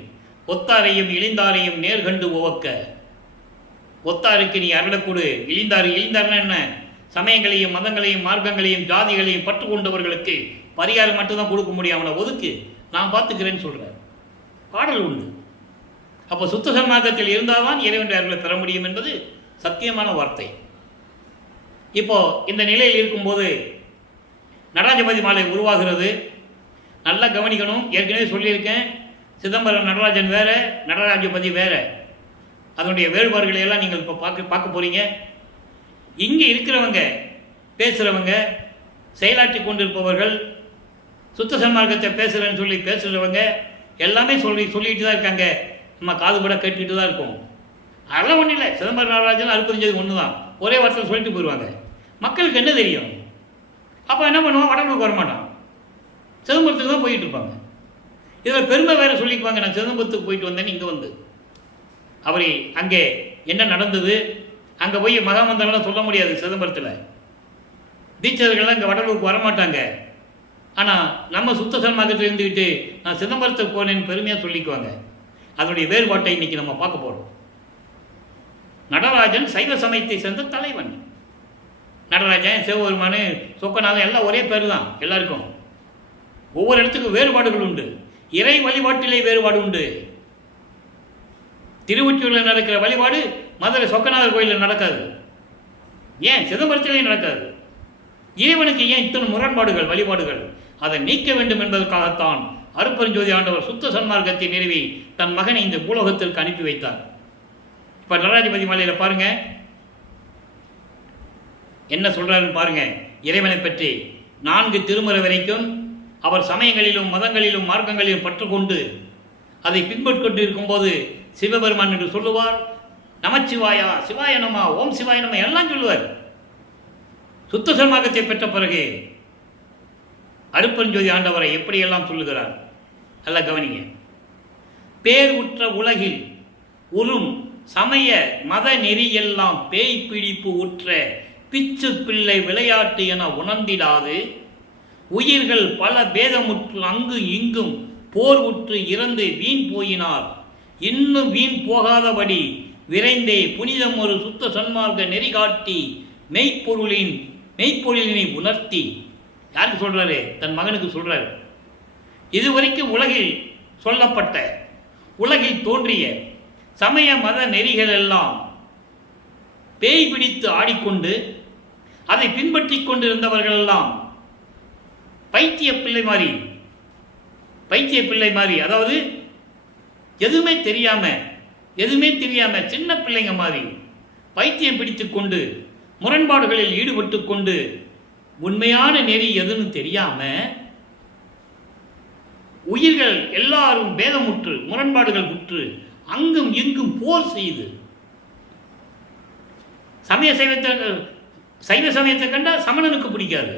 ஒத்தாரையும் இழிந்தாரையும் நேர்கண்டு உவக்க, ஒத்தாருக்கு நீ அருளக்கூடு, இழிந்தார்னா என்ன, சமயங்களையும் மதங்களையும் மார்க்கங்களையும் ஜாதிகளையும் பற்று கொண்டவர்களுக்கு பரிகாரம் மட்டும்தான் கொடுக்க முடியும், அவனை ஒதுக்கு, நான் பார்த்துக்கிறேன்னு சொல்கிறேன். பாடல் உண்டு. அப்போ சுத்த சன்மார்க்கத்தில் இருந்தால்தான் இறைவனுடைய அருளை பெற முடியும் என்பது சத்தியமான வார்த்தை. இப்போ இந்த நிலையில் இருக்கும்போது நடராஜபதி மாலை உருவாகிறது. நல்லா கவனிக்கணும். ஏற்கனவே சொல்லியிருக்கேன், சிதம்பரம் நடராஜன் வேற, நடராஜபதி வேற. அதனுடைய வேறுபாடுகளை எல்லாம் நீங்கள் இப்போ பார்க்க போகிறீங்க. இங்கே இருக்கிறவங்க, பேசுகிறவங்க, செயலாற்றி கொண்டிருப்பவர்கள், சுத்த சன்மார்க்கத்தை பேசுகிறேன்னு சொல்லி பேசுகிறவங்க எல்லாமே சொல்லிட்டு தான் இருக்காங்க. நம்ம காதுபட கேட்டுக்கிட்டு தான் இருக்கோம். அதெல்லாம் ஒன்றும் இல்லை. சிதம்பரம் நடராஜன் அறுபத்தஞ்சது ஒன்று தான், ஒரே வார்த்தையில் சொல்லிட்டு போயிடுவாங்க. மக்களுக்கு என்ன தெரியும்? அப்போ என்ன பண்ணுவான், வடலூருக்கு வரமாட்டான், சிதம்பரத்துக்கு தான் போயிட்டு இருப்பாங்க. இதில் பெருமை வேறு சொல்லிக்குவாங்க, நான் சிதம்பரத்துக்கு போயிட்டு வந்தேன்னு. இங்கே வந்து அவரை அங்கே என்ன நடந்தது, அங்கே போய் மகாமந்திரம்லாம் சொல்ல முடியாது. சிதம்பரத்தில் தீட்சர்கள்லாம் இங்கே வடலூருக்கு வரமாட்டாங்க. ஆனால் நம்ம சுத்த சன்மார்க்கத்தில் இருந்துக்கிட்டு நான் சிதம்பரத்துக்கு போனேன்னு பெருமையாக சொல்லிக்குவாங்க. அதனுடைய வேறுபாட்டை இன்னைக்கு நம்ம பார்க்க போகிறோம். நடராஜன் சைவ சமயத்தை சேர்ந்த தலைவன். நடராஜன், சிவபெருமான், சொக்கநாதன் எல்லாம் ஒரே பேர் தான் எல்லாருக்கும். ஒவ்வொரு இடத்துக்கும் வேறுபாடுகள் உண்டு. இறை வழிபாட்டிலே வேறுபாடு உண்டு. திருவொற்றியூரில் நடக்கிற வழிபாடு மதுரை சொக்கநாதர் கோயிலில் நடக்காது. ஏன் சிதம்பரத்திலே நடக்காது? இறைவனுக்கு ஏன் இத்தனை முரண்பாடுகள், வழிபாடுகள்? அதை நீக்க வேண்டும் என்பதற்காகத்தான் அருட்பெருஞ்சோதி ஆண்டவர் சுத்த சன்மார்க்கத்தை நிறுவி தன் மகனை இந்த பூலோகத்திற்கு அனுப்பி வைத்தார். இப்போ நடராஜபதி மாலையில் பாருங்க என்ன சொல்றாருன்னு பாருங்க. இறைவனை பற்றி 4 திருமுறை வரைக்கும் அவர் சமயங்களிலும் மதங்களிலும் மார்க்கங்களிலும் பற்றுக்கொண்டு அதை பின்பற்றிக்கொண்டு இருக்கும்போது சிவபெருமான் என்று சொல்லுவார். நமச்சிவாயா, சிவாய நம, ஓம் சிவாய நம எல்லாம் சொல்லுவார். சுத்த சன்மார்க்கத்தை பெற்ற பிறகு அருட்பெருஞ்சோதி ஆண்டவரை எப்படியெல்லாம் சொல்லுகிறார், நல்லா கவனிங்க. பேர் உற்ற உலகில் உறும் சமய மத நெறியெல்லாம் பேய் பிடிப்பு உற்ற பிச்சு பிள்ளை விளையாட்டு என உணர்ந்திடாது உயிர்கள் பல பேதமுற்று அங்கு இங்கும் போர் உற்று இறந்து வீண் போயினார். இன்னும் வீண் போகாதபடி விரைந்தே புனிதம் ஒரு சுத்த சன்மார்க்க நெறி காட்டி மெய்ப்பொருளினை உணர்த்தி. யாருக்கு சொல்றாரு? தன் மகனுக்கு சொல்றாரு. இதுவரைக்கும் உலகில் சொல்லப்பட்ட, உலகில் தோன்றிய சமய மத நெறிகள் எல்லாம் பேய் பிடித்து ஆடிக்கொண்டு அதை பின்பற்றி கொண்டிருந்தவர்கள் எல்லாம் பைத்திய பிள்ளை மாதிரி, அதாவது எதுவுமே தெரியாம சின்ன பிள்ளைங்க மாதிரி பைத்தியம் பிடித்து கொண்டு முரண்பாடுகளில் ஈடுபட்டு கொண்டு உண்மையான நெறி எதுன்னு தெரியாம உயிர்கள் எல்லாரும் பேதமுற்று முரண்பாடுகள் உற்று அங்கும் இங்கும் போர் செய்து சைவ சமயத்தை கண்டா சமணனுக்கு பிடிக்காது,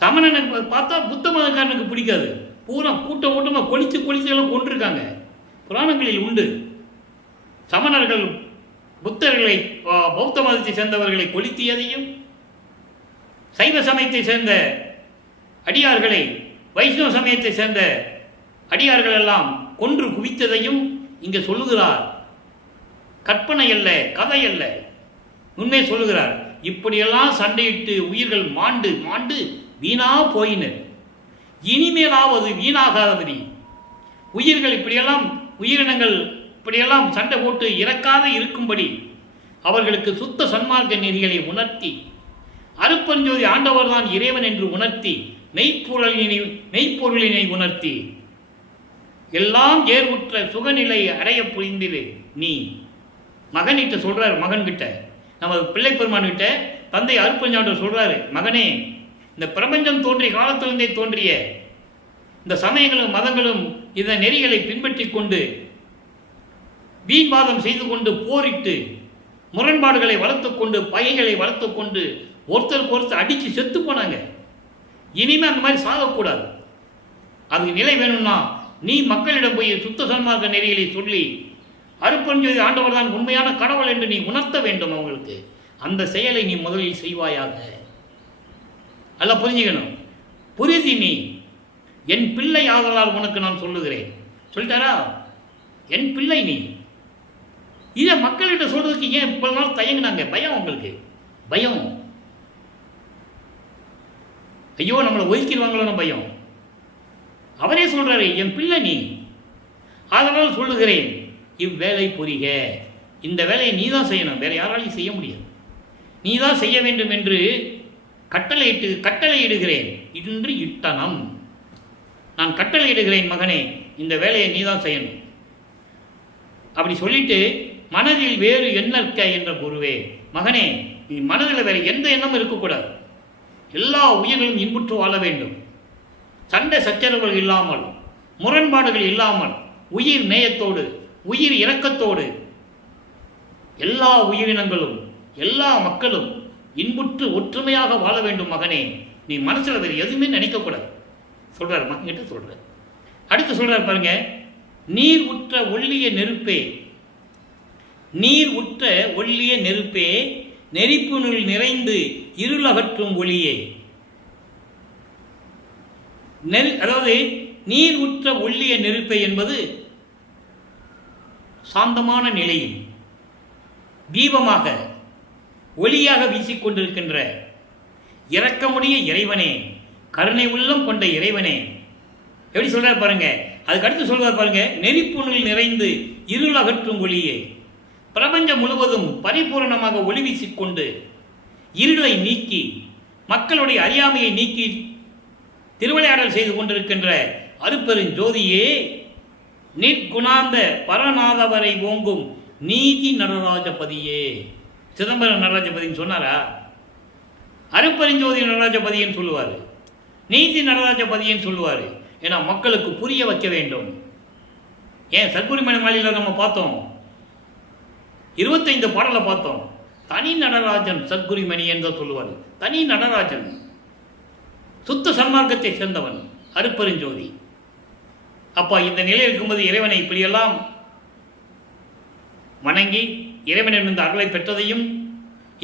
சமணனுக்கு பார்த்தா புத்த மதக்காரனுக்கு பிடிக்காது. பூரா கூட்டமாக கொளித்து எல்லாம் கொண்டிருக்காங்க. புராணங்களில் உண்டு. சமணர்கள் புத்தர்களை, பௌத்த மதத்தை சேர்ந்தவர்களை கொளுத்தியதையும், சைவ சமயத்தை சேர்ந்த அடியார்களை வைஷ்ணவ சமயத்தை சேர்ந்த அடியார்கள் எல்லாம் கொன்று குவித்ததையும் இங்கே சொல்லுகிறார். கற்பனை அல்ல, கதை அல்ல, உண்மை சொல்லுகிறார். இப்படியெல்லாம் சண்டையிட்டு உயிர்கள் மாண்டு வீணா போயினர். இனிமேலாவது வீணாகாதபடி உயிர்கள் இப்படியெல்லாம் உயிரினங்கள் இப்படியெல்லாம் சண்டை போட்டு இறக்காத இருக்கும்படி அவர்களுக்கு சுத்த சன்மார்க்க நெறிகளை உணர்த்தி அருட்பெருஞ்சோதி ஆண்டவர்தான் இறைவன் என்று உணர்த்தி மெய்ப்பொருளினை உணர்த்தி எல்லாம் ஏற்புற்ற சுகநிலை அடைய புரிந்திரு நீ. மகன்கிட்ட சொல்றாரு, மகன்கிட்ட நம்ம பிள்ளை பெருமான் கிட்ட தந்தை அருட்பெருஞ்சாண்டவர் சொல்றாரு, மகனே, இந்த பிரபஞ்சம் தோன்றிய காலத்திலிருந்தே தோன்றிய இந்த சமயங்களும் மதங்களும் இந்த நெறிகளை பின்பற்றி கொண்டு வீண்வாதம் செய்து கொண்டு போரிட்டு முரண்பாடுகளை வளர்த்து கொண்டு பகைகளை வளர்த்து கொண்டு ஒருத்தருக்கு ஒருத்தர் அடித்து செத்து போனாங்க. இனிமேல் அந்த மாதிரி சாகக்கூடாது. அதுக்கு நிலை வேணும்னா நீ மக்களிடம் போய் சுத்த சன்மார்க்க நெறிகளை சொல்லி அருட்பெருஞ்சோதி ஆண்டவர் தான் உண்மையான கடவுள் என்று நீ உணர்த்த வேண்டும் அவங்களுக்கு. அந்த செயலை நீ முதலில் செய்வாயாக. அல்ல, புரிஞ்சுக்கணும். புரிதி நீ என் பிள்ளை ஆதலால் உனக்கு நான் சொல்லுகிறேன். சொல்லிட்டாரா? என் பிள்ளை நீ. இதை மக்கள்கிட்ட சொல்றதுக்கு ஏன் இவ்வளவு நாள் தயங்கினாங்க? பயம், உங்களுக்கு பயம். ஐயோ, நம்மளை ஒதுக்கிடுவாங்களோன்னு பயம். அவரே சொல்றாரு, என் பிள்ளை நீ, அதனால் சொல்லுகிறேன், இவ்வேலை புரிக. இந்த வேலையை நீ தான் செய்யணும், வேற யாராலையும் செய்ய முடியாது. நீ தான் செய்ய வேண்டும் என்று கட்டளையிடுகிறேன். இன்று இட்டனம், நான் கட்டளையிடுகிறேன் மகனே, இந்த வேலையை நீ தான் செய்யணும். அப்படி சொல்லிட்டு மனதில் வேறு எண்ணற்க என்ற குருவே, மகனே, நீ மனதில் வேறு எந்த எண்ணமும் இருக்கக்கூடாது. எல்லா உயிர்களும் இன்புற்று வாழ வேண்டும். சண்டை சச்சரவுகள் இல்லாமல், முரண்பாடுகள் இல்லாமல், உயிர் நேயத்தோடு, உயிர் இரக்கத்தோடு எல்லா உயிரினங்களும் எல்லா மக்களும் இன்புற்று ஒற்றுமையாக வாழ வேண்டும் மகனே. நீ மனசில் வேறு எதுவுமே நினைக்கக்கூடாது சொல்றாரு. மகன்கிட்ட சொல்றாரு. அடுத்து சொல்றாரு பாருங்க, நீர் உற்ற ஒள்ளிய நெருப்பே, நீர் உற்ற ஒள்ளிய நெருப்பே, நெருப்பினுள் நிறைந்து இருளகற்றும் ஒளியே. அதாவது நீர் உற்ற ஒள்ளிய நெருப்பை என்பது சாந்தமான நிலையில் தீபமாக ஒளியாக வீசிக்கொண்டிருக்கின்ற இரக்கமுடைய இறைவனே, கருணை உள்ளம் கொண்ட இறைவனே. எப்படி சொல்றாரு பாருங்க. அதுக்கு அடுத்து சொல்றாரு பாருங்க, நெருப்பினுள் நிறைந்து இருள் அகற்றும் ஒளியே. பிரபஞ்சம் முழுவதும் பரிபூரணமாக ஒளி வீசிக்கொண்டு இருளை நீக்கி மக்களுடைய அறியாமையை நீக்கி திருவிளையாடல் செய்து கொண்டிருக்கின்ற அருட்பெருஞ்சோதியே, நிற்குணாந்த பரநாதவரை ஓங்கும் நீதி நடராஜபதியே. சிதம்பரம் நடராஜபதின்னு சொன்னாரா? அருட்பெருஞ்சோதி நடராஜபதின்னு சொல்லுவார், நீதி நடராஜபதின்னு சொல்லுவார். ஏன்னா மக்களுக்கு புரிய வைக்க வேண்டும். ஏன் சத்குருமணி மாலையில் நம்ம பார்த்தோம், 25 பாடலை பார்த்தோம். தனி நடராஜன் சத்குருமணி என்று சொல்லுவார். தனி நடராஜன் சுத்த சன்மார்க்கத்தை சேர்ந்தவன் அருட்பெருஞ்சோதி. அப்பா இந்த நிலையில் இருக்கும்போது இறைவனை இப்படியெல்லாம் வணங்கி இறைவனிடம் அருளை பெற்றதையும்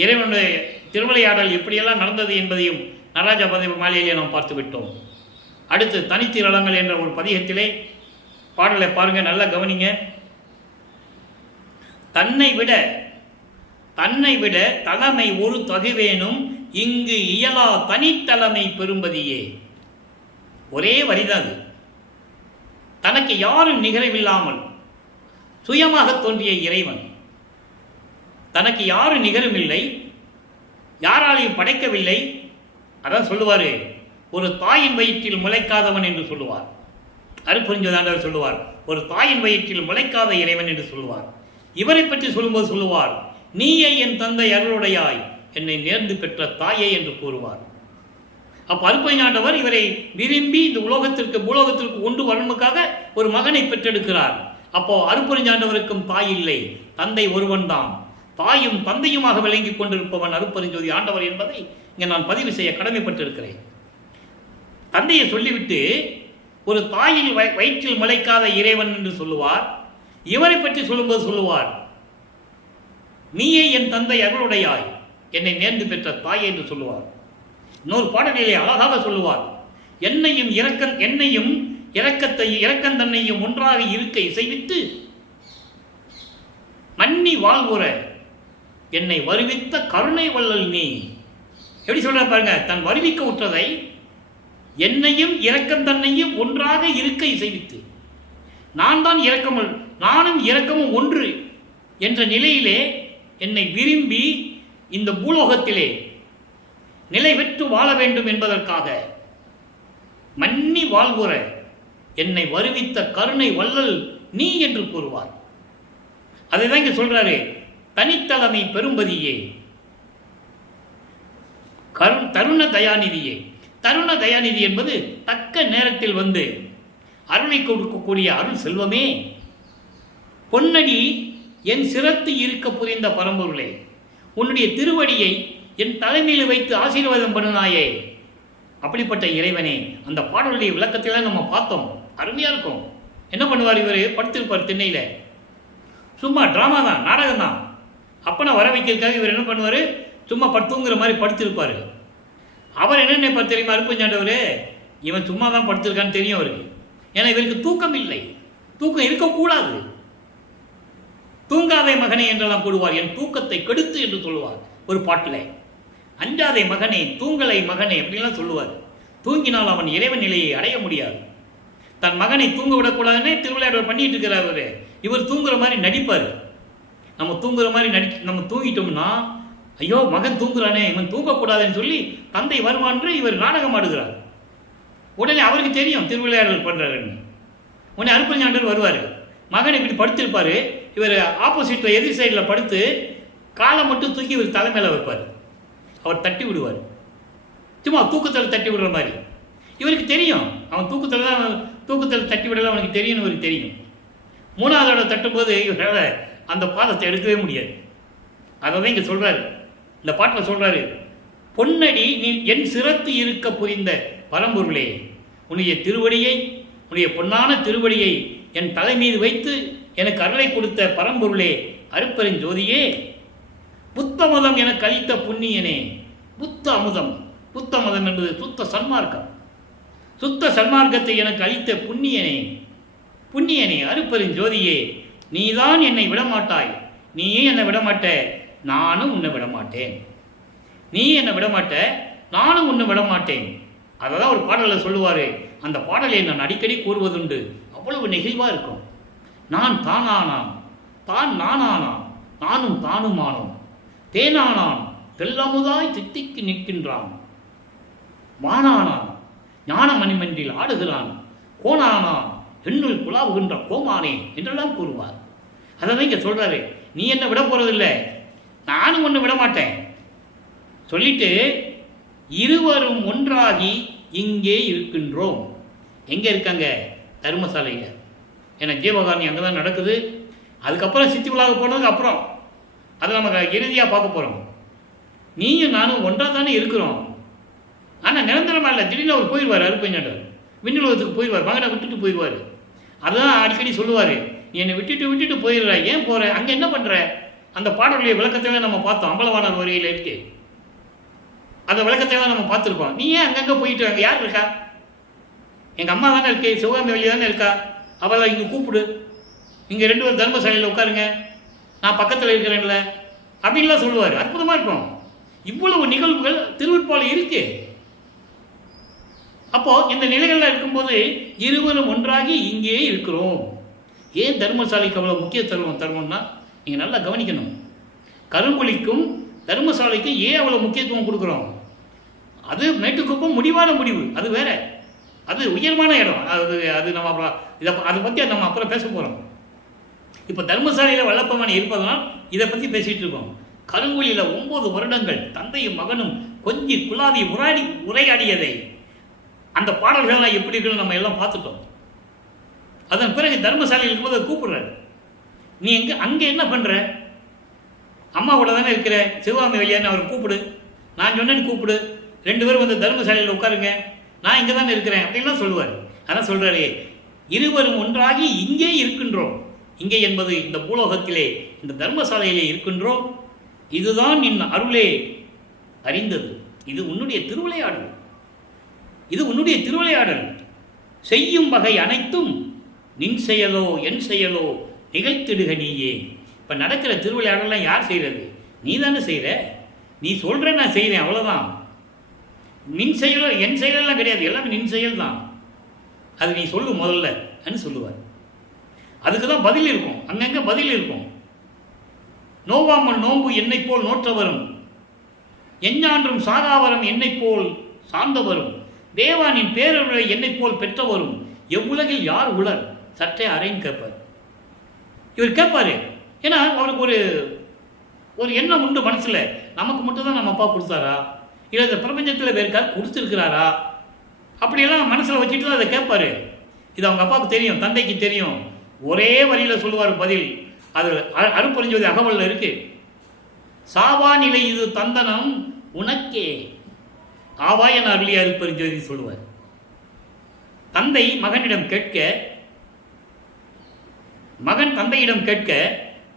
இறைவனுடைய திருவிளையாடல் எப்படியெல்லாம் நடந்தது என்பதையும் நடராஜ மாலையிலே நாம் பார்த்து விட்டோம். அடுத்து தனித்திரளங்கள் என்ற ஒரு பதிகத்திலே பாடலை பாருங்க, நல்லா கவனிங்க. தன்னை விட தலைமை ஒரு தகுவேனும் இங்கு இயலா தனித்தலைமை பெரும்பதியே. ஒரே வரிதான் அது. தனக்கு யாரும் நிகரமில்லாமல் சுயமாக தோன்றிய இறைவன், தனக்கு யாரும் நிகரும் இல்லை, யாராலையும் படைக்கவில்லை. அதான் சொல்லுவார், ஒரு தாயின் வயிற்றில் முளைக்காதவன் என்று சொல்லுவார். அருட்பெருஞ்சோதி சொல்லுவார், ஒரு தாயின் வயிற்றில் முளைக்காத இறைவன் என்று சொல்லுவார். இவரை பற்றி சொல்லும்போது சொல்லுவார், நீயே என் தந்தை அருளுடையாய் என்னை நேர்ந்து பெற்ற தாயே என்று கூறுவார். அப்போ அருட்பெருஞ்சாண்டவர் இவரை விரும்பி இந்த பூலோகத்திற்கு கொண்டு வரணுக்காக ஒரு மகனை பெற்றெடுக்கிறார். அப்போ அருட்பெருஞ்சாண்டவருக்கும் தாய் இல்லை, தந்தை ஒருவன் தான். தாயும் தந்தையுமாக விளங்கி கொண்டிருப்பவன் அருட்பெருஞ்சோதி ஆண்டவர் என்பதை இங்கே நான் பதிவு செய்ய கடமைப்பட்டிருக்கிறேன். தந்தையை சொல்லிவிட்டு ஒரு தாயின் வயிற்றில் முளைக்காத இறைவன் என்று சொல்லுவார். இவரை பற்றி சொல்லும்போது சொல்லுவார், நீயே என் தந்தை அருளுடையாய் என்னை நேர்ந்து பெற்ற தாயை என்று சொல்லுவார். இன்னொரு பாடலிலே அழகாக சொல்லுவார், என்னையும் இரக்கந்தன்னையும் ஒன்றாக இருக்க இசைவித்து மன்னி வாழ்வுற என்னை வருவித்த கருணை வள்ளல் நீ. எப்படி சொல்ற பாருங்க, தன் வருவிக்க உற்றதை என்னையும் இரக்கம் தன்னையும் ஒன்றாக இருக்க இசைவித்து, நான் தான் இரக்கமுள், நானும் இரக்கமும் ஒன்று என்ற நிலையிலே என்னை விரும்பி இந்த பூலோகத்திலே நிலை பெற்று வாழ வேண்டும் என்பதற்காக மன்னி வாழ்வுற என்னை வருவித்த கருணை வள்ளல் நீ என்று கூறுவார். அதுதான் இங்க சொல்றாரு, தனித்தலைமை பெரும்பதியே, தருண தயாநிதியே. தருண தயாநிதி என்பது தக்க நேரத்தில் வந்து அருளை கொடுக்கக்கூடிய அருள் செல்வமே. பொன்னடி என் சிரத்து இருக்க புரிந்த பரம்பொருளே, உன்னுடைய திருவடியை என் தலைமையில் வைத்து ஆசீர்வாதம் பண்ணினாயே. அப்படிப்பட்ட இறைவனே. அந்த பாடலுடைய விளக்கத்தில் நம்ம பார்த்தோம், அருமையாக இருக்கும். என்ன பண்ணுவார் இவர்? படுத்திருப்பார் திண்ணையில், சும்மா ட்ராமா தான், நாடகம் தான். அப்பனை வர வைக்கிறதுக்காக இவர் என்ன பண்ணுவார்? சும்மா படுத்துங்கிற மாதிரி படுத்திருப்பார். அவர் என்ன நினைப்பார் தெரியுமா? அருப்பஞ்சாண்டவர், இவன் சும்மா தான் படுத்திருக்கான்னு தெரியும் அவருக்கு. ஏன்னா இவருக்கு தூக்கம் இல்லை, தூக்கம் இருக்கக்கூடாது. தூங்காதே மகனே என்றெல்லாம் கூடுவார், என் தூக்கத்தை கெடுத்து என்று சொல்லுவார் ஒரு பாட்டில். அஞ்சாதே மகனே, தூங்கலை மகனே அப்படின்லாம் சொல்லுவார். தூங்கினால் அவன் இறைவன் நிலையை அடைய முடியாது. தன் மகனை தூங்க விடக்கூடாதுன்னே திருவிளையாடல் பண்ணிட்டு இருக்கிறார். இவர் தூங்குற மாதிரி நடிப்பார். நம்ம தூங்குற மாதிரி நம்ம தூங்கிட்டோம்னா, ஐயோ மகன் தூங்குறானே, இவன் தூங்கக்கூடாதுன்னு சொல்லி தந்தை வருவான்று இவர் நாடகம் ஆடுகிறார். உடனே அவருக்கு தெரியும் திருவிளையாடல் பண்ணுறாருன்னு. உடனே அருப்பஞ்சாண்டர் வருவார். மகன் இப்படி படுத்திருப்பார், இவர் ஆப்போசிட்டில் எதிர் சைடில் படுத்து காலை மட்டும் தூக்கி இவர் தலைமையில் வைப்பார். அவர் தட்டி விடுவார், சும்மா தூக்கத்தில் தட்டி விடுற மாதிரி. இவருக்கு தெரியும் அவன் தூக்கத்தில் தட்டி விடலாம், அவனுக்கு தெரியும்னு இவருக்கு தெரியும். மூணாவதோட தட்டும்போது இவரால் அந்த பாதத்தை எடுக்கவே முடியாது. அதை தான் இங்கே சொல்கிறாரு, இந்த பாட்டில் சொல்கிறாரு, பொன்னடி நீ என் சிரத்து இருக்க புரிந்த பரம்பொருளே, உன்னுடைய திருவடியை, உன்னுடைய பொன்னான திருவடியை என் தலை மீது வைத்து எனக்கு அருளை கொடுத்த பரம்பொருளே, அருப்பெருஞ்சோதியே, புத்த மதம் எனக்கு அளித்த புண்ணியனே. புத்த அமுதம், புத்த மதம் என்பது சுத்த சன்மார்க்கம். சுத்த சன்மார்க்கத்தை எனக்கு அளித்த புண்ணியனே, புண்ணியனே, அருப்பெருஞ்சோதியே, நீதான் என்னை விடமாட்டாய். நீயே என்னை விடமாட்ட, நானும் உன்னை விடமாட்டேன். நீ என்னை விடமாட்ட, நானும் உன்னை விடமாட்டேன். அதை தான் ஒரு பாடலில் சொல்லுவார். அந்த பாடலை நான் அடிக்கடி கூறுவதுண்டு, அவ்வளவு நெகிழ்வாக இருக்கும். நான் தானானான், தான் நானானான், நானும் தானுமானோம், தேனானான் தெல்லமுதாய் தித்திக்கு நிற்கின்றான், வானானான் ஞான மணிமன்றில் ஆடுகிறான், கோணானான் எண்ணுள் குழாவுகின்ற கோமானே என்றெல்லாம் கூறுவார். அதை தான் இங்கே சொல்கிறாரு, நீ என்ன விட போகிறதில்லை, நானும் ஒன்று விட மாட்டேன் சொல்லிட்டு இருவரும் ஒன்றாகி இங்கே இருக்கின்றோம். எங்கே இருக்காங்க? தர்மசாலையில். ஏன்னா ஜீவகாரணி அங்கே தான் நடக்குது. அதுக்கப்புறம் சித்தி விழாவுக்கு போனதுக்கு அப்புறம் அதை நம்ம இறுதியாக பார்க்க போகிறோம். நீயும் நானும் ஒன்றாக தானே இருக்கிறோம். ஆனால் நிரந்தரமாக இல்லை, திடீர்னு அவர் போயிடுவார். அருப்பஞ்சாண்டவர் விண்ணுலகத்துக்கு போயிடுவார், மகனை விட்டுட்டு போயிடுவார். அதுதான் அடிக்கடி சொல்லுவார், நீ என்னை விட்டுட்டு போயிடுற, ஏன் போகிற, அங்கே என்ன பண்ணுற? அந்த பாடலுடைய விளக்கத்தையும் நம்ம பார்த்தோம், அம்பலவாணர் வரையில் இருக்கு. அந்த விளக்கத்தையும் நம்ம பார்த்துருக்கோம். நீ ஏன் அங்கங்கே போயிட்டு, அங்கே யார் இருக்கா? எங்கள் அம்மா தானே இருக்கு, சிவகாமி வழி தானே இருக்கா, அவளை இங்கே கூப்பிடு, இங்கே 2 பேர் தர்மசாலையில் உட்காருங்க, நான் பக்கத்தில் இருக்கிறேன்ல அப்படின்லாம் சொல்லுவார். அற்புதமாக இருக்கும். இவ்வளவு நிகழ்வுகள் திருவெட்பாவில் இருக்கு. அப்போது இந்த நிலைகளில் இருக்கும்போது இருவரும் ஒன்றாகி இங்கே இருக்கிறோம். ஏன் தர்மசாலைக்கு அவ்வளோ முக்கியத்துவம் தருவோம்னா, நீங்கள் நல்லா கவனிக்கணும். கருங்குழிக்கும் தர்மசாலைக்கும் ஏன் அவ்வளோ முக்கியத்துவம் கொடுக்குறோம்? அது மேட்டுக்குப்பம் முடிவான முடிவு, அது வேற, அது உயர்வான இடம். அது நம்ம அப்புறம் அதை பற்றி நம்ம அப்புறம் பேச போகிறோம். இப்போ தர்மசாலையில் வல்லப்பமான இருப்பதனால் இதை பற்றி பேசிகிட்டு இருக்கோம். கருங்குழியில் 9 வருடங்கள் தந்தையும் மகனும் கொஞ்சி குலாவி உரையாடியதை, அந்த பாடல்கள்லாம் எப்படி இருக்குன்னு நம்ம எல்லாம் பார்த்துட்டோம். அதன் பிறகு தர்மசாலையில் இருக்கும்போது கூப்பிடுறாரு, நீ அங்கே என்ன பண்ணுற? அம்மா கூட தானே இருக்கிற, சிவகாமி வழியான்னு அவர் கூப்பிடு, நான் சொன்னேன்னு கூப்பிடு, 2 பேரும் வந்து தர்மசாலையில் உட்காருங்க, நான் இங்கே தானே இருக்கிறேன் அப்படின்லாம் சொல்லுவார். அதான் சொல்கிறாரு, இருவரும் ஒன்றாகி இங்கே இருக்கின்றோம். இங்கே என்பது இந்த பூலோகத்திலே, இந்த தர்மசாலையிலே இருக்கின்றோம். இதுதான் நின் அருளே அறிந்தது. இது உன்னுடைய திருவிளையாடல், இது உன்னுடைய திருவிளையாடல். செய்யும் வகை அனைத்தும் நின் செயலோ என் செயலோ நிகழ்த்திடுக நீயே. இப்போ நடக்கிற திருவிளையாடலாம் யார் செய்கிறது? நீ தானே செய்கிற. நீ சொல்கிற, நான் செய்கிறேன், அவ்வளோதான். நின் செயலோ என் செயலெல்லாம் கிடையாது, எல்லாமே நின் செயல் தான், அது நீ சொல்லு முதல்ல சொல்லுவார். அதுக்கு தான் பதில் இருக்கும், அங்கங்கே பதில் இருக்கும். நோவாமல் நோம்பு என்னை போல் நோற்றவரும், எஞ்ஞான்றும் சாகாவரம் என்னை போல் சார்ந்தவரும், தேவானின் பேரருளை என்னை போல் பெற்றவரும், எவ்வுலகில் யார் உலர் சற்றே அறைன்னு கேட்பார். இவர் கேட்பாரு, ஏன்னா அவருக்கு ஒரு எண்ணம் உண்டு மனசில், நமக்கு மட்டும்தான் நம்ம அப்பா கொடுத்தாரா, இல்லை இந்த பிரபஞ்சத்தில் வேறுக்காக கொடுத்துருக்கிறாரா, அப்படியெல்லாம் மனசில் வச்சுட்டு தான் அதை கேட்பாரு. இது அவங்க அப்பாவுக்கு தெரியும், தந்தைக்கு தெரியும். ஒரே வரியில் சொல்லுவார் பதில். அது அருட்பெருஞ்சோதி அகவலில் இருக்கு. சாவா நிலை இது தந்தனம் உனக்கே ஆவா என அருளிய அருட்பெருஞ்சோதி சொல்லுவார். தந்தை மகனிடம் கேட்க, மகன் தந்தையிடம் கேட்க,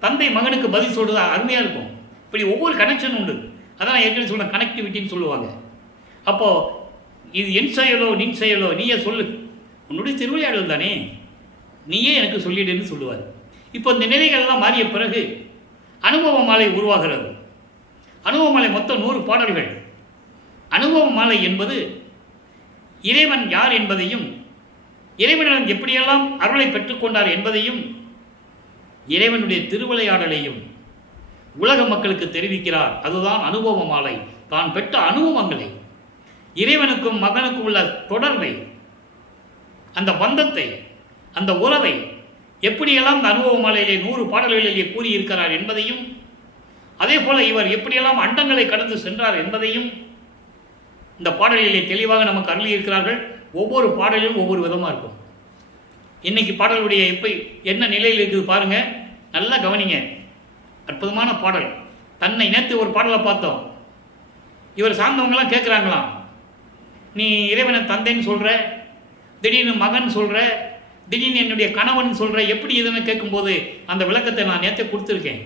தந்தை மகனுக்கு பதில் சொல்றது அருமையாக இருக்கும். இப்படி ஒவ்வொரு கனெக்ஷன் உண்டு. அதான் ஏற்கனவே சொல்ல கனெக்டிவிட்டின்னு சொல்லுவாங்க. அப்போது இது என் செயலோ நின் செயலோ நீயே சொல்லு, உன்னுடைய திருவிளையாடல் தானே, நீயே எனக்கு சொல்லிடுன்னு சொல்லுவார். இப்போ இந்த நிலைகள்லாம் மாறிய பிறகு அனுபவ மாலை உருவாகிறது. அனுபவ மாலை மொத்தம் 100 பாடல்கள். அனுபவ மாலை என்பது இறைவன் யார் என்பதையும், இறைவனிடம் எப்படியெல்லாம் அருளை பெற்றுக்கொண்டார் என்பதையும், இறைவனுடைய திருவிளையாடலையும் உலக மக்களுக்கு தெரிவிக்கிறார். அதுதான் அனுபவ மாலை. தான் பெற்ற அனுபவங்களை, இறைவனுக்கும் மகனுக்கும் உள்ள தொடர்பை, அந்த பந்தத்தை, அந்த உறவை எப்படியெல்லாம் இந்த அனுபவ மாலையிலே 100 பாடல்களிலே கூறியிருக்கிறார் என்பதையும், அதே போல இவர் எப்படியெல்லாம் அண்டங்களை கடந்து சென்றார் என்பதையும் இந்த பாடல்களிலே தெளிவாக நமக்கு அருளியிருக்கிறார்கள். ஒவ்வொரு பாடலிலும் ஒவ்வொரு விதமாக இருக்கும். இன்னைக்கு பாடலுடைய என்ன நிலையில் இருக்குது பாருங்க, நல்லா கவனிங்க. அற்புதமான பாடல். தன்னை நேற்று ஒரு பாடலை பார்த்தோம். இவர் சார்ந்தவங்களாம் கேட்குறாங்களாம், நீ இறைவனை தந்தைன்னு சொல்கிற, திடீர்னு மகன் சொல்கிற, திடீர்னு என்னுடைய கணவன் சொல்கிற, எப்படி இதுன்னு கேட்கும்போது அந்த விளக்கத்தை நான் நேற்று கொடுத்துருக்கேன்.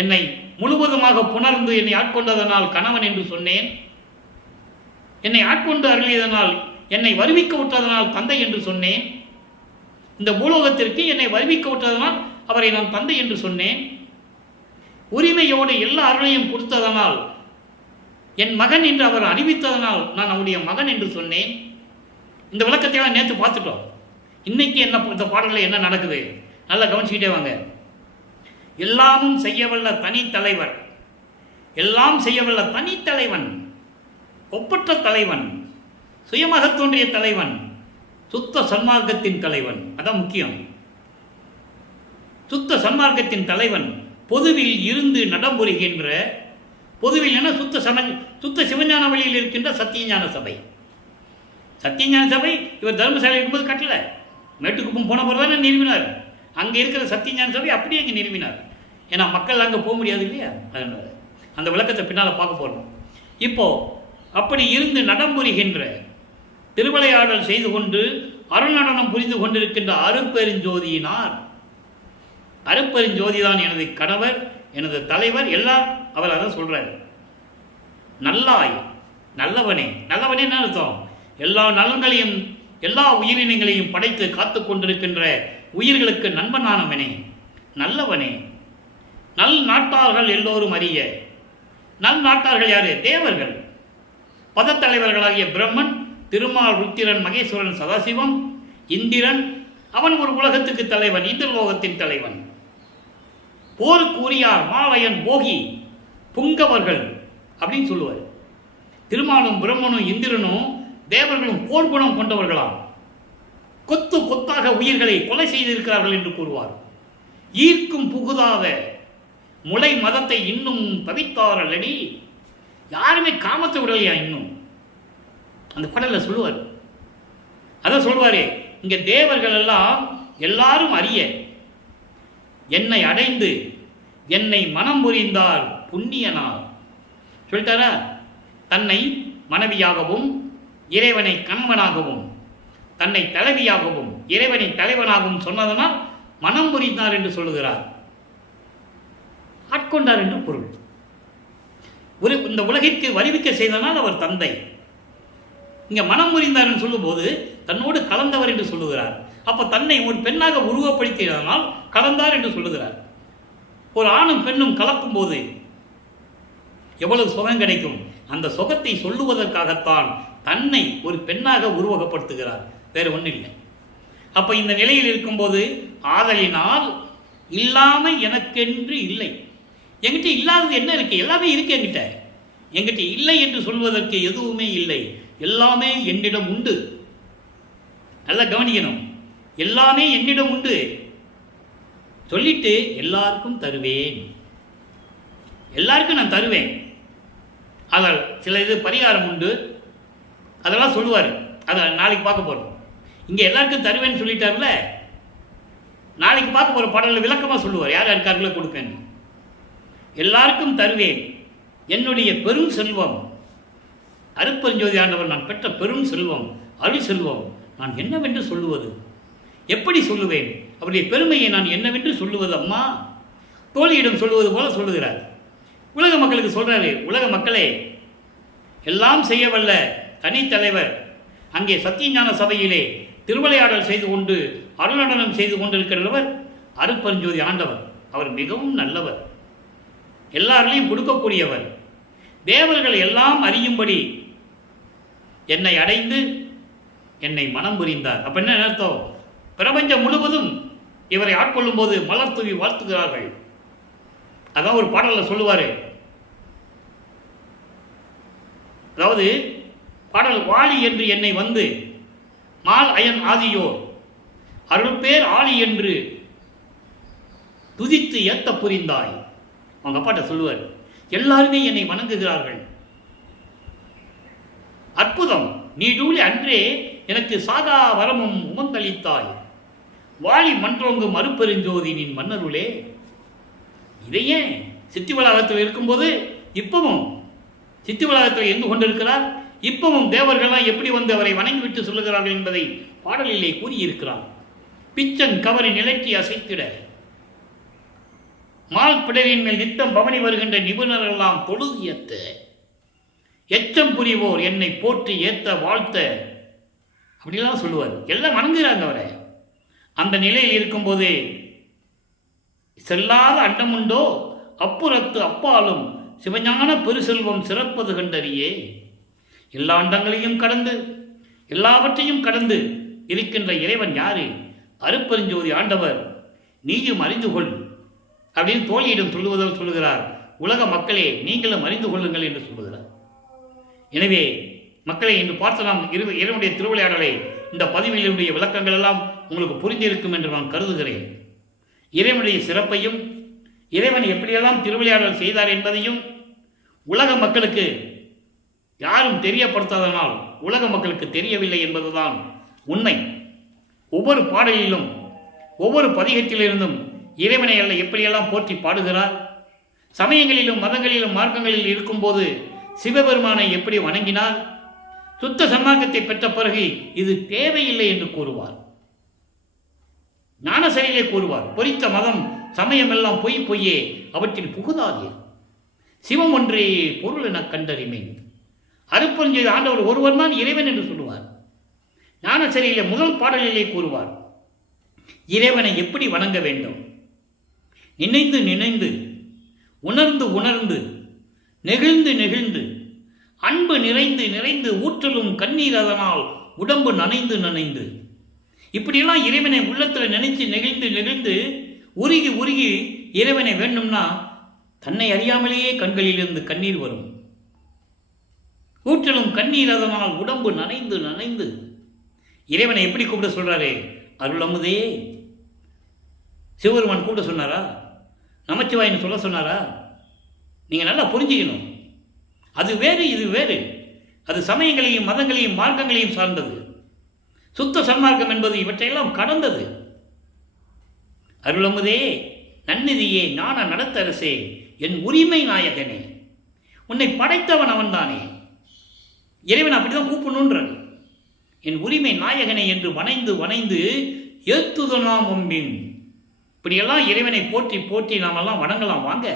என்னை முழுவதுமாக புணர்ந்து என்னை ஆட்கொண்டதனால் கணவன் என்று சொன்னேன், என்னை ஆட்கொண்டு அருளியதனால், என்னை வருவிக்க விட்டதனால் தந்தை என்று சொன்னேன், இந்த பூலோகத்திற்கு என்னை வருவிக்க விட்டதனால் அவரை நான் தந்தை என்று சொன்னேன், உரிமையோடு எல்லா அருளையும் கொடுத்ததனால் என் மகன் என்று அவர் அறிவித்ததனால் நான் அவருடைய மகன் என்று சொன்னேன். இந்த விளக்கத்தையெல்லாம் நேற்று பார்த்துட்டோம். இன்னைக்கு என்ன இந்த பாடலில் என்ன நடக்குது நல்லா கவனிச்சுக்கிட்டே வாங்க. எல்லாமும் செய்யவல்ல தனித்தலைவர், எல்லாம் செய்யவல்ல தனித்தலைவன், ஒப்பற்ற தலைவன், சுயமாக தோன்றிய தலைவன், சுத்த சன்மார்க்கத்தின் தலைவன். அதான் முக்கியம். சுத்த சன்மார்க்கத்தின் தலைவன், பொதுவில் இருந்து நடம்புரிகின்ற, பொதுவில் என சுத்த சிவஞான வழியில் இருக்கின்ற சத்தியஞான சபை. சத்தியஞான சபை இவர் தர்மசாலை இருக்கும்போது கட்டல, மேட்டுக்குப்பம் போன பிறகு தானே நிறுவினார். அங்கே இருக்கிற சத்தியஞான சபை அப்படியே அங்கே நிறுவினார். ஏன்னா மக்கள் அங்கே போக முடியாது இல்லையா, அதனால அந்த விளக்கத்தை பின்னால் பார்க்க போகிறோம். இப்போ அப்படி இருந்து நடம்புரிகின்ற, திருவிளையாடல் செய்து கொண்டு அருள்நடனம் புரிந்து கொண்டிருக்கின்ற அருட்பெருஞ்சோதியினார். அருட்பெருஞ்சோதி தான் எனது கணவர், எனது தலைவர், எல்லாம் அவர் அதான் சொல்றாரு. நல்லாய், நல்லவனே. நல்லவனே என்ன அர்த்தம்? எல்லா நலன்களையும் எல்லா உயிரினங்களையும் படைத்து காத்து கொண்டிருக்கின்ற உயிர்களுக்கு நண்பனானவனே, நல்லவனே. நல் நாட்டார்கள் எல்லோரும் அறிய. நல் நாட்டார்கள் யாரு? தேவர்கள். பதத்தலைவர்களாகிய பிரம்மன், திருமால், ருத்திரன், மகேஸ்வரன், சதாசிவம், இந்திரன். அவன் ஒரு உலகத்துக்கு தலைவன், இந்திரலோகத்தின் தலைவன். போருக்கு உரியார், மாலையன், போகி, புங்கவர்கள் அப்படின்னு சொல்லுவார். திருமாலும் பிரம்மனும் இந்திரனும் தேவர்களும் போர் குணம் கொண்டவர்களாம். கொத்து கொத்தாக உயிர்களை கொலை செய்திருக்கிறார்கள் என்று கூறுவார். ஈர்க்கும் புகுதாத முளை மதத்தை இன்னும் தவித்தாரல்லடி. யாருமே காமத்தை விடலையா இன்னும், அந்த படல சொல்லுவார். அதான் சொல்வாரு, இங்க தேவர்கள் எல்லாம் எல்லாரும் அறிய என்னை அடைந்து என்னை மனம் புரிந்தார் புண்ணியனார் சொல்லிட்டாரா. தன்னை மனைவியாகவும் இறைவனை கணவனாகவும் தன்னை தலைவியாகவும் இறைவனை தலைவனாகவும் சொன்னதனால் மனம் புரிந்தார் என்று சொல்லுகிறார். ஆட்கொண்டார் என்று பொருள். இந்த உலகிற்கு வருவிக்க செய்தனால் அவர் தந்தை. இங்க மனம் புரிந்தார் என்று சொல்லும்போது தன்னோடு கலந்தவர் என்று சொல்லுகிறார். அப்ப தன்னை ஒரு பெண்ணாக உருவப்படுத்தியதனால் கலந்தார் என்று சொல்லுகிறார். ஒரு ஆணும் பெண்ணும் கலக்கும் போது எவ்வளவு சுகம் கிடைக்கும், அந்த சுகத்தை சொல்லுவதற்காகத்தான் தன்னை ஒரு பெண்ணாக உருவகப்படுத்துகிறார், வேறு ஒன்றும் இல்லை. அப்போ இந்த நிலையில் இருக்கும்போது ஆதலினால் இல்லாமல் எனக்கென்று இல்லை. என்கிட்ட இல்லாதது என்ன இருக்கு? எல்லாமே இருக்கு என்கிட்ட. என்கிட்ட இல்லை என்று சொல்வதற்கு எதுவுமே இல்லை, எல்லாமே என்னிடம் உண்டு. நல்லா கவனிக்கணும், எல்லாமே என்னிடம் உண்டு சொல்லிட்டு எல்லாருக்கும் தருவேன், எல்லாருக்கும் நான் தருவேன். அதில் சில இது பரிகாரம் உண்டு, அதெல்லாம் சொல்லுவார். அதை நாளைக்கு பார்க்க போகிறோம். இங்கே எல்லாருக்கும் தருவேன்னு சொல்லிட்டார்ல, நாளைக்கு பார்க்க போகிற பாடலில் விளக்கமாக சொல்லுவார் யார் யாருக்கார்களோ கொடுப்பேன். எல்லாருக்கும் தருவேன் என்னுடைய பெரும் செல்வம், அருட்பெருஞ்சோதி ஆண்டவர் நான் பெற்ற பெரும் செல்வம், அருள் செல்வம் நான் என்னவென்று சொல்லுவது, எப்படி சொல்லுவேன், அவருடைய பெருமையை நான் என்னவென்று சொல்லுவது அம்மா, தோழியிடம் சொல்லுவது போல சொல்லுகிறார். உலக மக்களுக்கு சொல்கிறாரு, உலக மக்களே, எல்லாம் செய்ய வல்ல தனித்தலைவர் அங்கே சத்தியஞான சபையிலே திருவிளையாடல் செய்து கொண்டு அருளடனம் செய்து கொண்டிருக்கிறவர் அருட்பெருஞ்சோதி ஆண்டவர். அவர் மிகவும் நல்லவர், எல்லாரிலையும் கொடுக்கக்கூடியவர். தேவர்கள் எல்லாம் அறியும்படி என்னை அடைந்து என்னை மனம் புரிந்தார். அப்போ என்ன அர்த்தம்? பிரபஞ்சம் முழுவதும் இவரை ஆட்கொள்ளும் போது மலர் தூவி வாழ்த்துகிறார்கள். அதான் ஒரு பாடலில் சொல்லுவார். அதாவது பாடல், வாலி என்று என்னை வந்து மால் அயன் ஆதியோர் அருள் பேர் ஆளி என்று துதித்து ஏத்த புரிந்தாய். அவங்க அப்பாட்ட சொல்லுவார், எல்லாருமே என்னை வணங்குகிறார்கள், அற்புதம், நீ டூலி அன்றே எனக்கு சாதா வரமும் உமந்தளித்தாய், வாலி மன்றோங்கு மறுபெருஞ்சோதி நின் மன்னருளே. இதையே சித்தி வளாகத்தில் இருக்கும்போது இப்பவும் சித்தி வளாகத்தில் இருந்து கொண்டிருக்கிறார். இப்பவும் தேவர்கள்லாம் எப்படி வந்து அவரை வணங்கிவிட்டு சொல்லுகிறார்கள் என்பதை பாடலிலே கூறியிருக்கிறார். பிச்சன் கவரி நிலற்றி அசைத்திட மால் பிடரின் மேல் நித்தம் பவனி வருகின்ற நிபுணர்களெல்லாம் தொழுது ஏத்த, எச்சம் புரிவோர் என்னை போற்றி ஏத்த வாழ்த்த, அப்படிலாம் சொல்லுவார். எல்லாம் வணங்குகிறாங்க அவரை. அந்த நிலையில் இருக்கும்போதே செல்லாத அண்டமுண்டோ அப்புறத்து அப்பாலும் சிவஞான பெருசெல்வம் சிறப்பது கண்டறியே. எல்லா அண்டங்களையும் கடந்து எல்லாவற்றையும் கடந்து இருக்கின்ற இறைவன் யாரு? அருட்பெருஞ்சோதி ஆண்டவர், நீயும் அறிந்து கொள் அப்படின்னு தோழியிடம் சொல்லுகிறார். உலக மக்களே, நீங்களும் அறிந்து கொள்ளுங்கள் என்று சொல்லுகிறார். எனவே மக்களை, இன்று பார்த்து நாம் இறைவனுடைய திருவிளையாடலை இந்த பதிவிலுடைய விளக்கங்கள் எல்லாம் உங்களுக்கு புரிந்திருக்கும் என்று நான் கருதுகிறேன். இறைவனுடைய சிறப்பையும் இறைவன் எப்படியெல்லாம் திருவிளையாடல் செய்தார் என்பதையும் உலக மக்களுக்கு யாரும் தெரியப்படுத்தாதனால் உலக மக்களுக்கு தெரியவில்லை என்பதுதான் உண்மை. ஒவ்வொரு பாடலிலும் ஒவ்வொரு பதிகத்திலிருந்தும் இறைவனை அல்ல எப்படியெல்லாம் போற்றி பாடுகிறார். சமயங்களிலும் மதங்களிலும் மார்க்கங்களில் இருக்கும்போது சிவபெருமானை எப்படி வணங்கினார். சுத்த சன்மார்க்கத்தை பெற்ற பிறகு இது தேவையில்லை என்று கூறுவார். ஞானசரியிலே கூறுவார், பொறித்த மதம் சமயம் எல்லாம் பொய்யே, அவற்றில் புகுதாதே, சிவம் ஒன்றே பொருள் என கண்டறிமேன். அருட்பெருஞ்சோதி ஆண்டவர் ஒருவர் தான் இறைவன் என்று சொல்லுவார். ஞானசரியிலே முதல் பாடலிலே கூறுவார், இறைவனை எப்படி வணங்க வேண்டும். நினைந்து நினைந்து, உணர்ந்து உணர்ந்து, நெகிழ்ந்து நெகிழ்ந்து, அன்பு நிறைந்து நிறைந்து, ஊற்றலும் கண்ணீர் அதனால் உடம்பு நனைந்து நனைந்து, இப்படியெல்லாம் இறைவனை உள்ளத்தில் நினைத்து நெகிழ்ந்து நெகிழ்ந்து உருகி உருகி இறைவனை வேண்டும்னா தன்னை அறியாமலேயே கண்களிலிருந்து கண்ணீர் வரும். ஊற்றலும் கண்ணீர் அதனால் உடம்பு நனைந்து நனைந்து. இறைவனை எப்படி கூப்பிட சொல்றாரு? அருளமுதே. சிவபெருமான் கூப்பிட சொன்னாரா? நமச்சிவாயின்னு சொல்ல சொன்னாரா? நீங்க நல்லா புரிஞ்சுக்கணும். அது வேறு, இது வேறு. அது சமயங்களையும் மதங்களையும் மார்க்கங்களையும் சார்ந்தது. சுத்த சன்மார்க்கம் என்பது இவற்றையெல்லாம் கடந்தது. அருளமுதே, நன்னிதியே, ஞான நடத்தரசே, என் உரிமை நாயகனே, உன்னை படைத்தவன் அவன்தானே. இறைவன் அப்படிதான் கூப்பிடணுன்றான். என் உரிமை நாயகனை என்று வணைந்து வணைந்து ஏத்துதலாம் ஒம்பின். இப்படியெல்லாம் இறைவனை போற்றி போற்றி நாமெல்லாம் வணங்கலாம். வாங்க,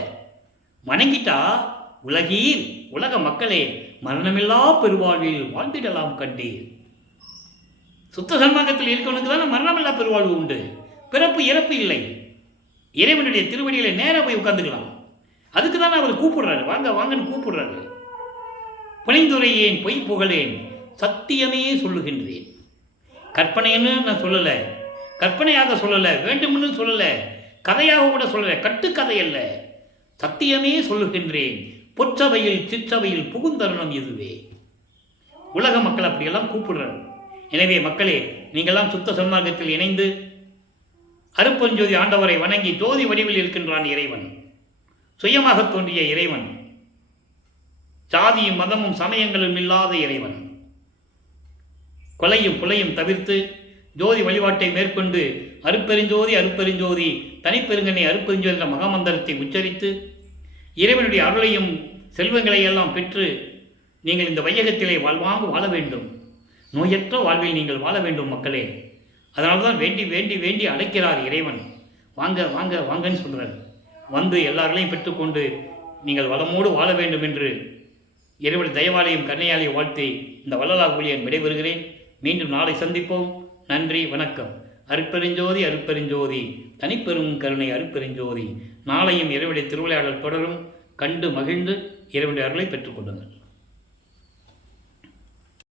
வணங்கிட்டா உலகீர், உலக மக்களே, மரணமில்லா பெருவாழ்வில் வாழ்ந்திடலாம் கண்டீர். சுத்த சன்மார்க்கத்தில் இருக்கவனுக்கு தானே மரணமில்லா பெருவாழ்வு உண்டு. பிறப்பு இறப்பு இல்லை. இறைவனுடைய திருவடியில நேராக போய் உட்காந்துக்கலாம். அதுக்கு தானே அவர் கூப்பிடுறாரு, வாங்க வாங்கன்னு கூப்பிடுறாரு. புனைந்துரையேன் பொய் புகழேன் சத்தியமே சொல்லுகின்றேன். கற்பனைன்னு நான் சொல்லலை, கற்பனையாக சொல்லலை, வேண்டும்னு சொல்லலை, கதையாக கூட சொல்லலை, கட்டுக்கதை அல்ல, சத்தியமே சொல்லுகின்றேன். பொற்றவையில் சிற்றவையில் புகுந்தருணம் இதுவே. உலக மக்கள் அப்படியெல்லாம் கூப்பிடுறார். எனவே மக்களே, நீங்கள்லாம் சுத்த சன்மார்க்கத்தில் இணைந்து அருப்பெருஞ்சோதி ஆண்டவரை வணங்கி ஜோதி வடிவில் இருக்கின்றான் இறைவன். சுயமாக தோன்றிய இறைவன், சாதியும் மதமும் சமயங்களும் இல்லாத இறைவன். கொலையும் புலையும் தவிர்த்து ஜோதி வழிபாட்டை மேற்கொண்டு அருப்பெருஞ்சோதி அருப்பெருஞ்சோதி தனிப்பெருங்கனை அருப்பெருஞ்சோதி என்ற மகாமந்திரத்தை உச்சரித்து இறைவனுடைய அருளையும் செல்வங்களை எல்லாம் பெற்று நீங்கள் இந்த வையகத்திலே வாழ்வாங்க வாழ வேண்டும். நோயற்ற வாழ்வில் நீங்கள் வாழ வேண்டும் மக்களே. அதனால்தான் வேண்டி வேண்டி வேண்டி அழைக்கிறார் இறைவன். வாங்க வாங்க வாங்கன்னு சொல்கிறார். வந்து எல்லார்களையும் பெற்றுக்கொண்டு நீங்கள் வளமோடு வாழ வேண்டும் என்று இறைவனுடைய தயவாலையும் கருணையாலையும் வாழ்த்தி இந்த வள்ளலார் ஊழியன் விடைபெறுகிறேன். மீண்டும் நாளை சந்திப்போம். நன்றி, வணக்கம். அருட்பெருஞ்சோதி அருட்பெருஞ்சோதி தனிப்பெரும் கருணை அருட்பெருஞ்சோதி. நாளையும் இறைவனுடைய திருவிளையாடல் தொடரும். கண்டு மகிழ்ந்து இறைவனுடைய அருளை பெற்றுக்கொள்ளுங்கள்.